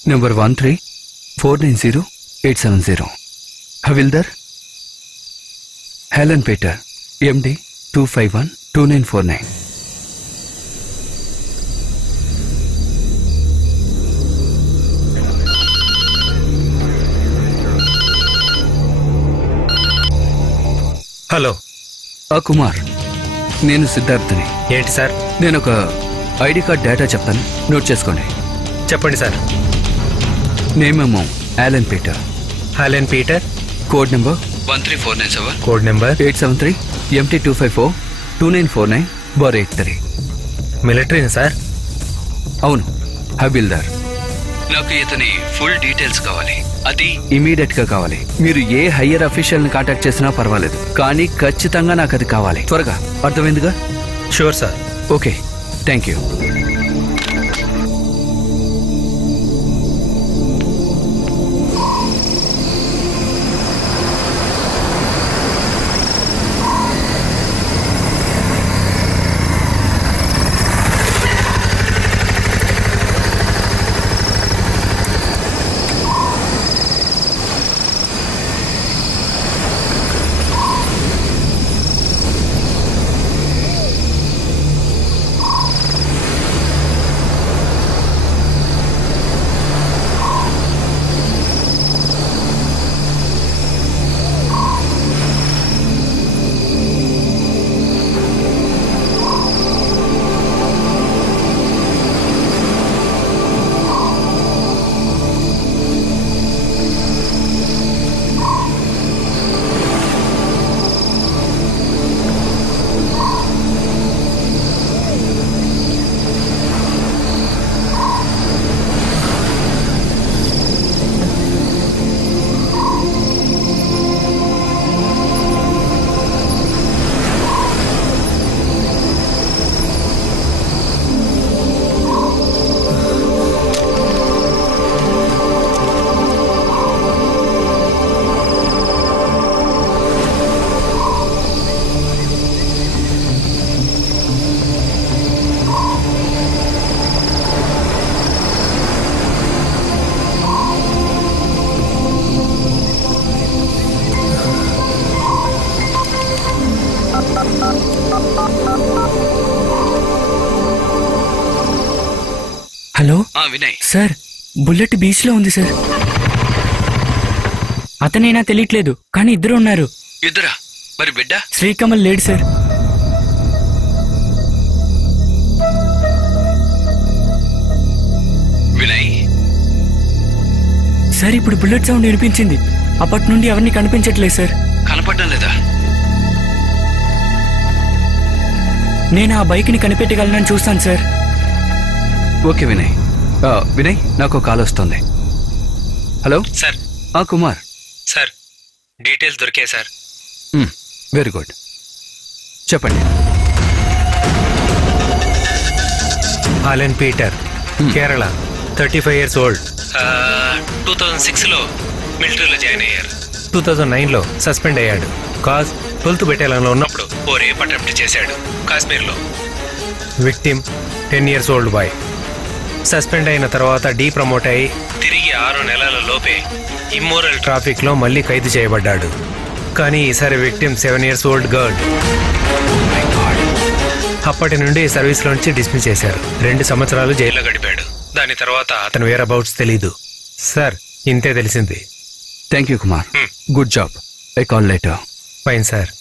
Number 13490870. Havildar Helen Peter, MD 2512949. Hello. Kumar, నేను సిద్ధార్థని. ఏంటి సార్? నేను ఒక ఐడి కార్డ్ డేటా చెప్తాను, నోట్ చేసుకోండి. చెప్పండి సార్. నేమేమో Allen Peter. Allen Peter. Code number 13497. Code number 873 MT25429/83. మిలిటరీనా సార్? అవును, హబీల్దార్. నాకు ఇతని ఫుల్ డీటెయిల్స్ కావాలి, అది ఇమీడియట్ గా కావాలి. మీరు ఏ హయ్యర్ అఫీషియల్ ని కాంటాక్ట్ చేసినా పర్వాలేదు, కానీ ఖచ్చితంగా నాకు అది కావాలి, త్వరగా. అర్థమైందిగా? Sure sir. Okay, thank you. Hello Vinay sir, bullet beach లో ఉంది సార్. అతనైనా తెలియట్లేదు, కానీ ఇద్దరు ఉన్నారు. ఇద్దరా? మరి బిడ్డ? శ్రీకమల్ లేడు సార్. వినయ్ సార్, ఇప్పుడు బుల్లెట్ సౌండ్ వినిపించింది. అప్పటి నుండి ఎవరిని కనిపించట్లేదు సార్. కనపడడం లేదా? నేను ఆ బైక్ ని కనిపెట్టగలనని చూస్తాను సార్. ఓకే వినయ్. వినయ్, నాకు కాల్ వస్తుంది. Hello sir. Kumar sir, details దొరికాయి సార్. వెరీ గుడ్, చెప్పండి. Allen Peter, Kerala, 35 years old. 2006లో మిలిటరీలో జాయిన్ అయ్యారు. 2009లో సస్పెండ్ అయ్యాడు. కాజ్ 12th బెటాలియన్లో ఉన్నప్పుడు ఓ రేప్ అటెంప్ట్ చేశాడు కాశ్మీర్లో. Victim 10 years old boy. Suspend అయిన తర్వాత ప్రమోట్ అయి తిరిగి 6 నెలల లోపే ఇమ్మోరల్ ట్రాఫిక్లో మళ్ళీ ఖైదు చేయబడ్డాడు. కానీ ఈసారి విక్టిమ్ 7 years old గర్ల్. అప్పటి నుండి సర్వీస్లో నుంచి డిస్మిస్ చేశారు. 2 సంవత్సరాలు జైల్లో గడిపాడు. దాని తర్వాత అతను వేర్ అబౌట్స్ తెలీదు సార్. ఇంతే తెలిసింది. Thank you Kumar, good job. I call later. Fine sir.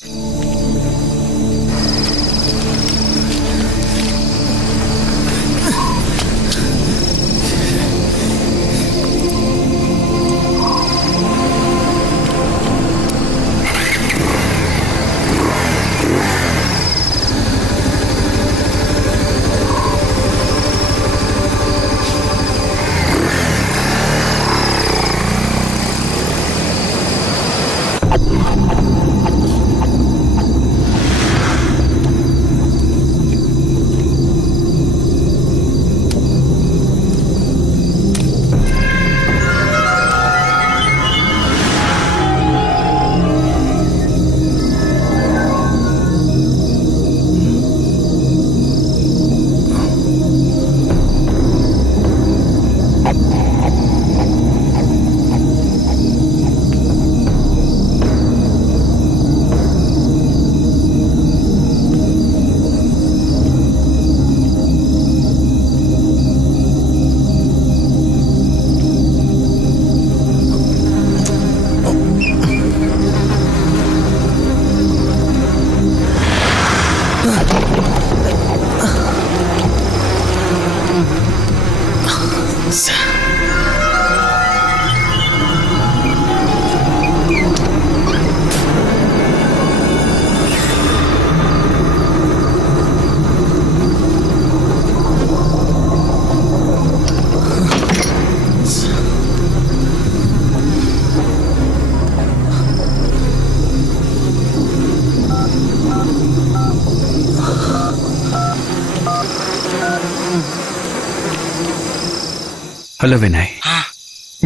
Hello Vinay,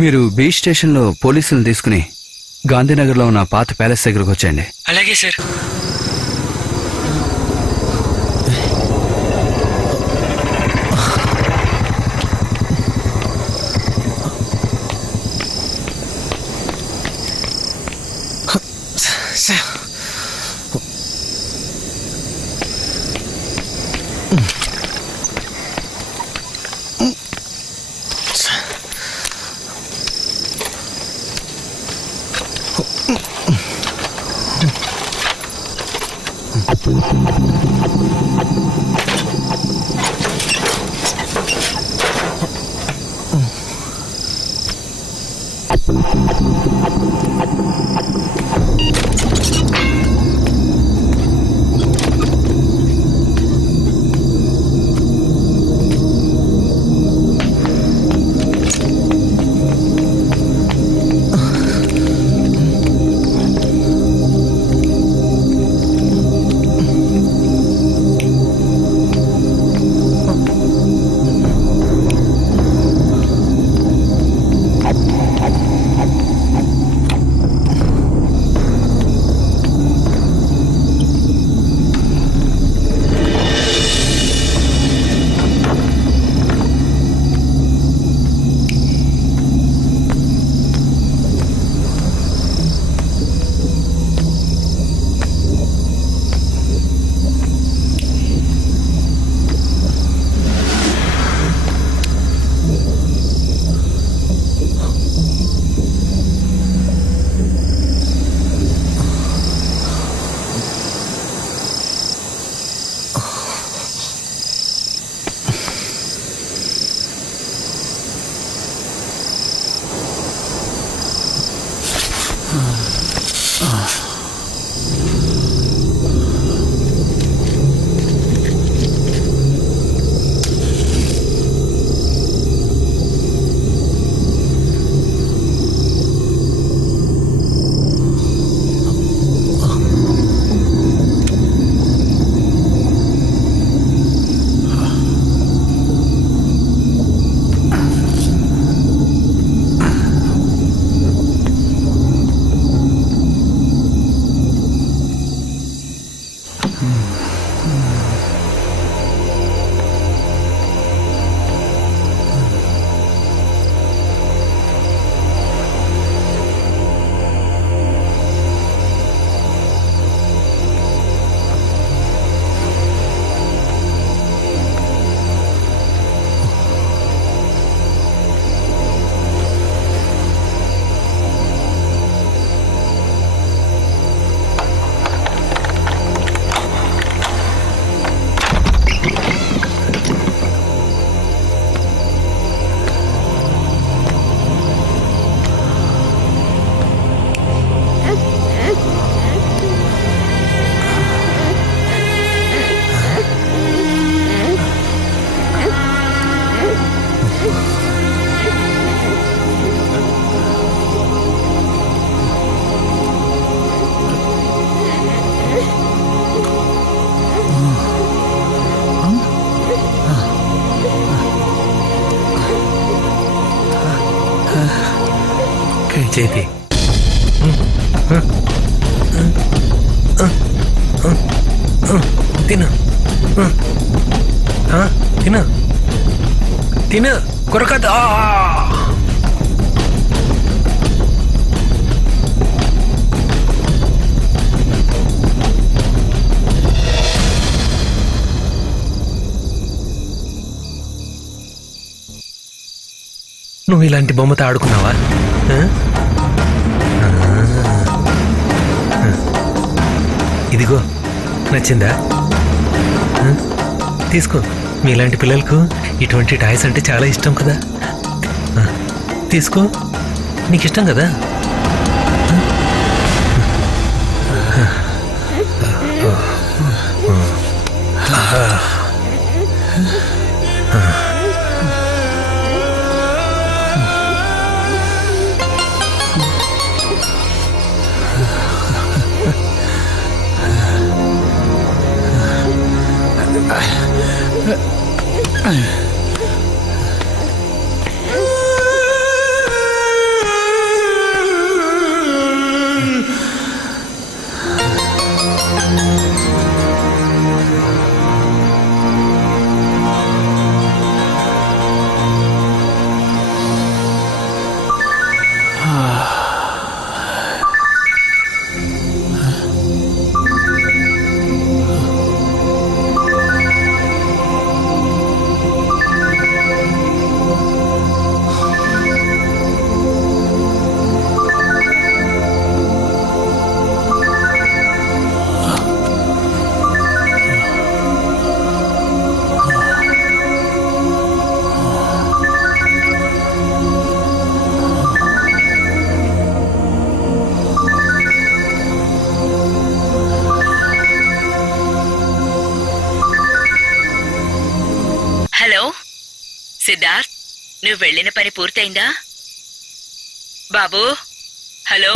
మీరు బీచ్ స్టేషన్లో పోలీసులను తీసుకుని గాంధీనగర్లో ఉన్న పాత ప్యాలెస్ దగ్గరకు వచ్చేయండి. అలాగే సార్. చేతి తిను తిను తిను కొరకదు. నువ్వు ఇలాంటి బొమ్మతో ఆడుకున్నావా? ఇదిగో నచ్చిందా? తీసుకో. మీలాంటి పిల్లలకు ఇటువంటి టాయ్స్ అంటే చాలా ఇష్టం కదా. తీసుకో, నీకు ఇష్టం కదా. సిద్ధార్థ్, నువ్వు వెళ్ళిన పని పూర్తయిందా? బాబు, హలో.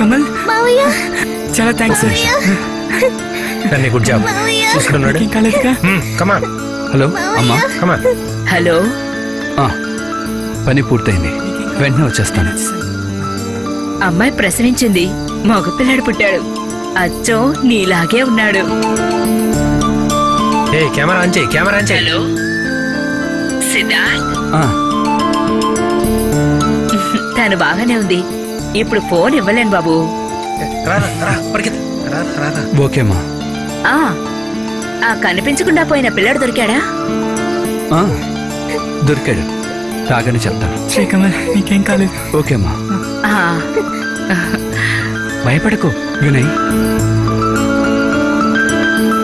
కమల్ చాలా థ్యాంక్స్ గుడ్ జాబ్ చూసుకున్నాడు. కమాన్. హలో అమ్మా. కమాన్. హలో. పని పూర్తయింది, వెంటనే వచ్చేస్తాను. అమ్మాయి ప్రసవించింది, మగపిల్లాడు పుట్టాడు. అచ్చం నీలాగే ఉన్నాడు. కెమెరా ఆన్ చేయి, కెమెరా ఆన్ చేయి. హలో సిద్ధార్థ్. తను బాగానే ఉంది. ఇప్పుడు ఫోన్ ఇవ్వలేను బాబు. ఓకేమా. ఆ కనిపించకుండా పోయిన పిల్లాడు దొరికాడా? దొరికాడు, రాగానే చెప్తాను. కమల్ నీకేం కాలేదు. ఓకేమా. భయపడకు వినయ్.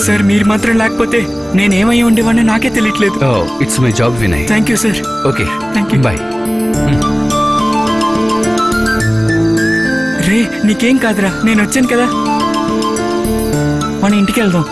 సార్ మీరు మాత్రం లేకపోతే నేనేమై ఉండేవాడిని నాకే తెలియట్లేదు. It's my job Vinay. Thank you sir. Okay thank you. Bye. రే నీకేం కాదురా, నేను వచ్చాను కదా, మన ఇంటికి వెళ్దాం.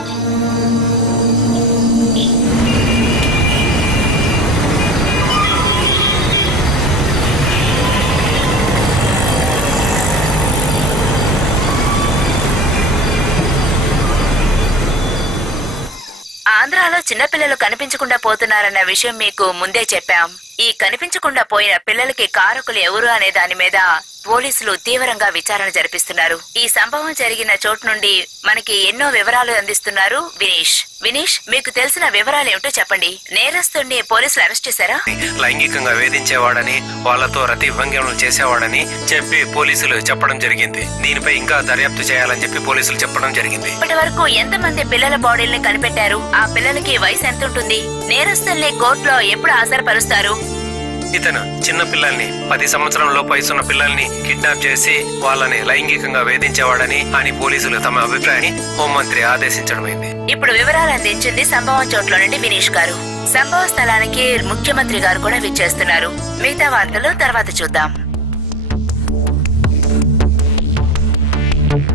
ఆంధ్రాలో చిన్నపిల్లలు కనిపించకుండా పోతున్నారన్న విషయం మీకు ముందే చెప్పాం. ఈ కనిపించకుండా పోయిన పిల్లలకి కారకులు ఎవరు అనే దాని మీద పోలీసులు తీవ్రంగా విచారణ జరిపిస్తున్నారు. ఈ సంభవం జరిగిన చోటు నుండి మనకి ఎన్నో వివరాలు అందిస్తున్నారు వినీష్. వినీష్, మీకు తెలిసిన వివరాలు ఏమిటో చెప్పండి. నేరస్తుడిని పోలీసులు అరెస్ట్ చేశారా? లైంగికంగా వేధించేవాడని, వాళ్లతో రతి భంగిమలు చేసేవాడని చెప్పి పోలీసులు చెప్పడం జరిగింది. దీనిపై ఇంకా దర్యాప్తు చేయాలని చెప్పి పోలీసులు చెప్పడం జరిగింది. ఇప్పటి వరకు ఎంతమంది పిల్లల బాడీల్ని కనిపెట్టారు? ఆ పిల్లలకి వయసు ఎంత ఉంటుంది? నేరస్తుల్ని కోర్టులో ఎప్పుడు హాజరుపరుస్తారు? ఇతను చిన్న పిల్లల్ని 10 సంవత్సరంలో వయసున్న పిల్లల్ని కిడ్నాప్ చేసి వాళ్ళని లైంగికంగా వేధించేవాడని అని పోలీసులు తమ అభిప్రాయాన్ని హోంమంత్రి ఆదేశించడమైంది. ఇప్పుడు వివరాలు అందించింది సంభవం చోట్ల నుండి వినీష్ గారు. సంభవ స్థలానికి ముఖ్యమంత్రి గారు కూడా విచ్చేస్తున్నారు. మిగతా వార్తలు తర్వాత చూద్దాం.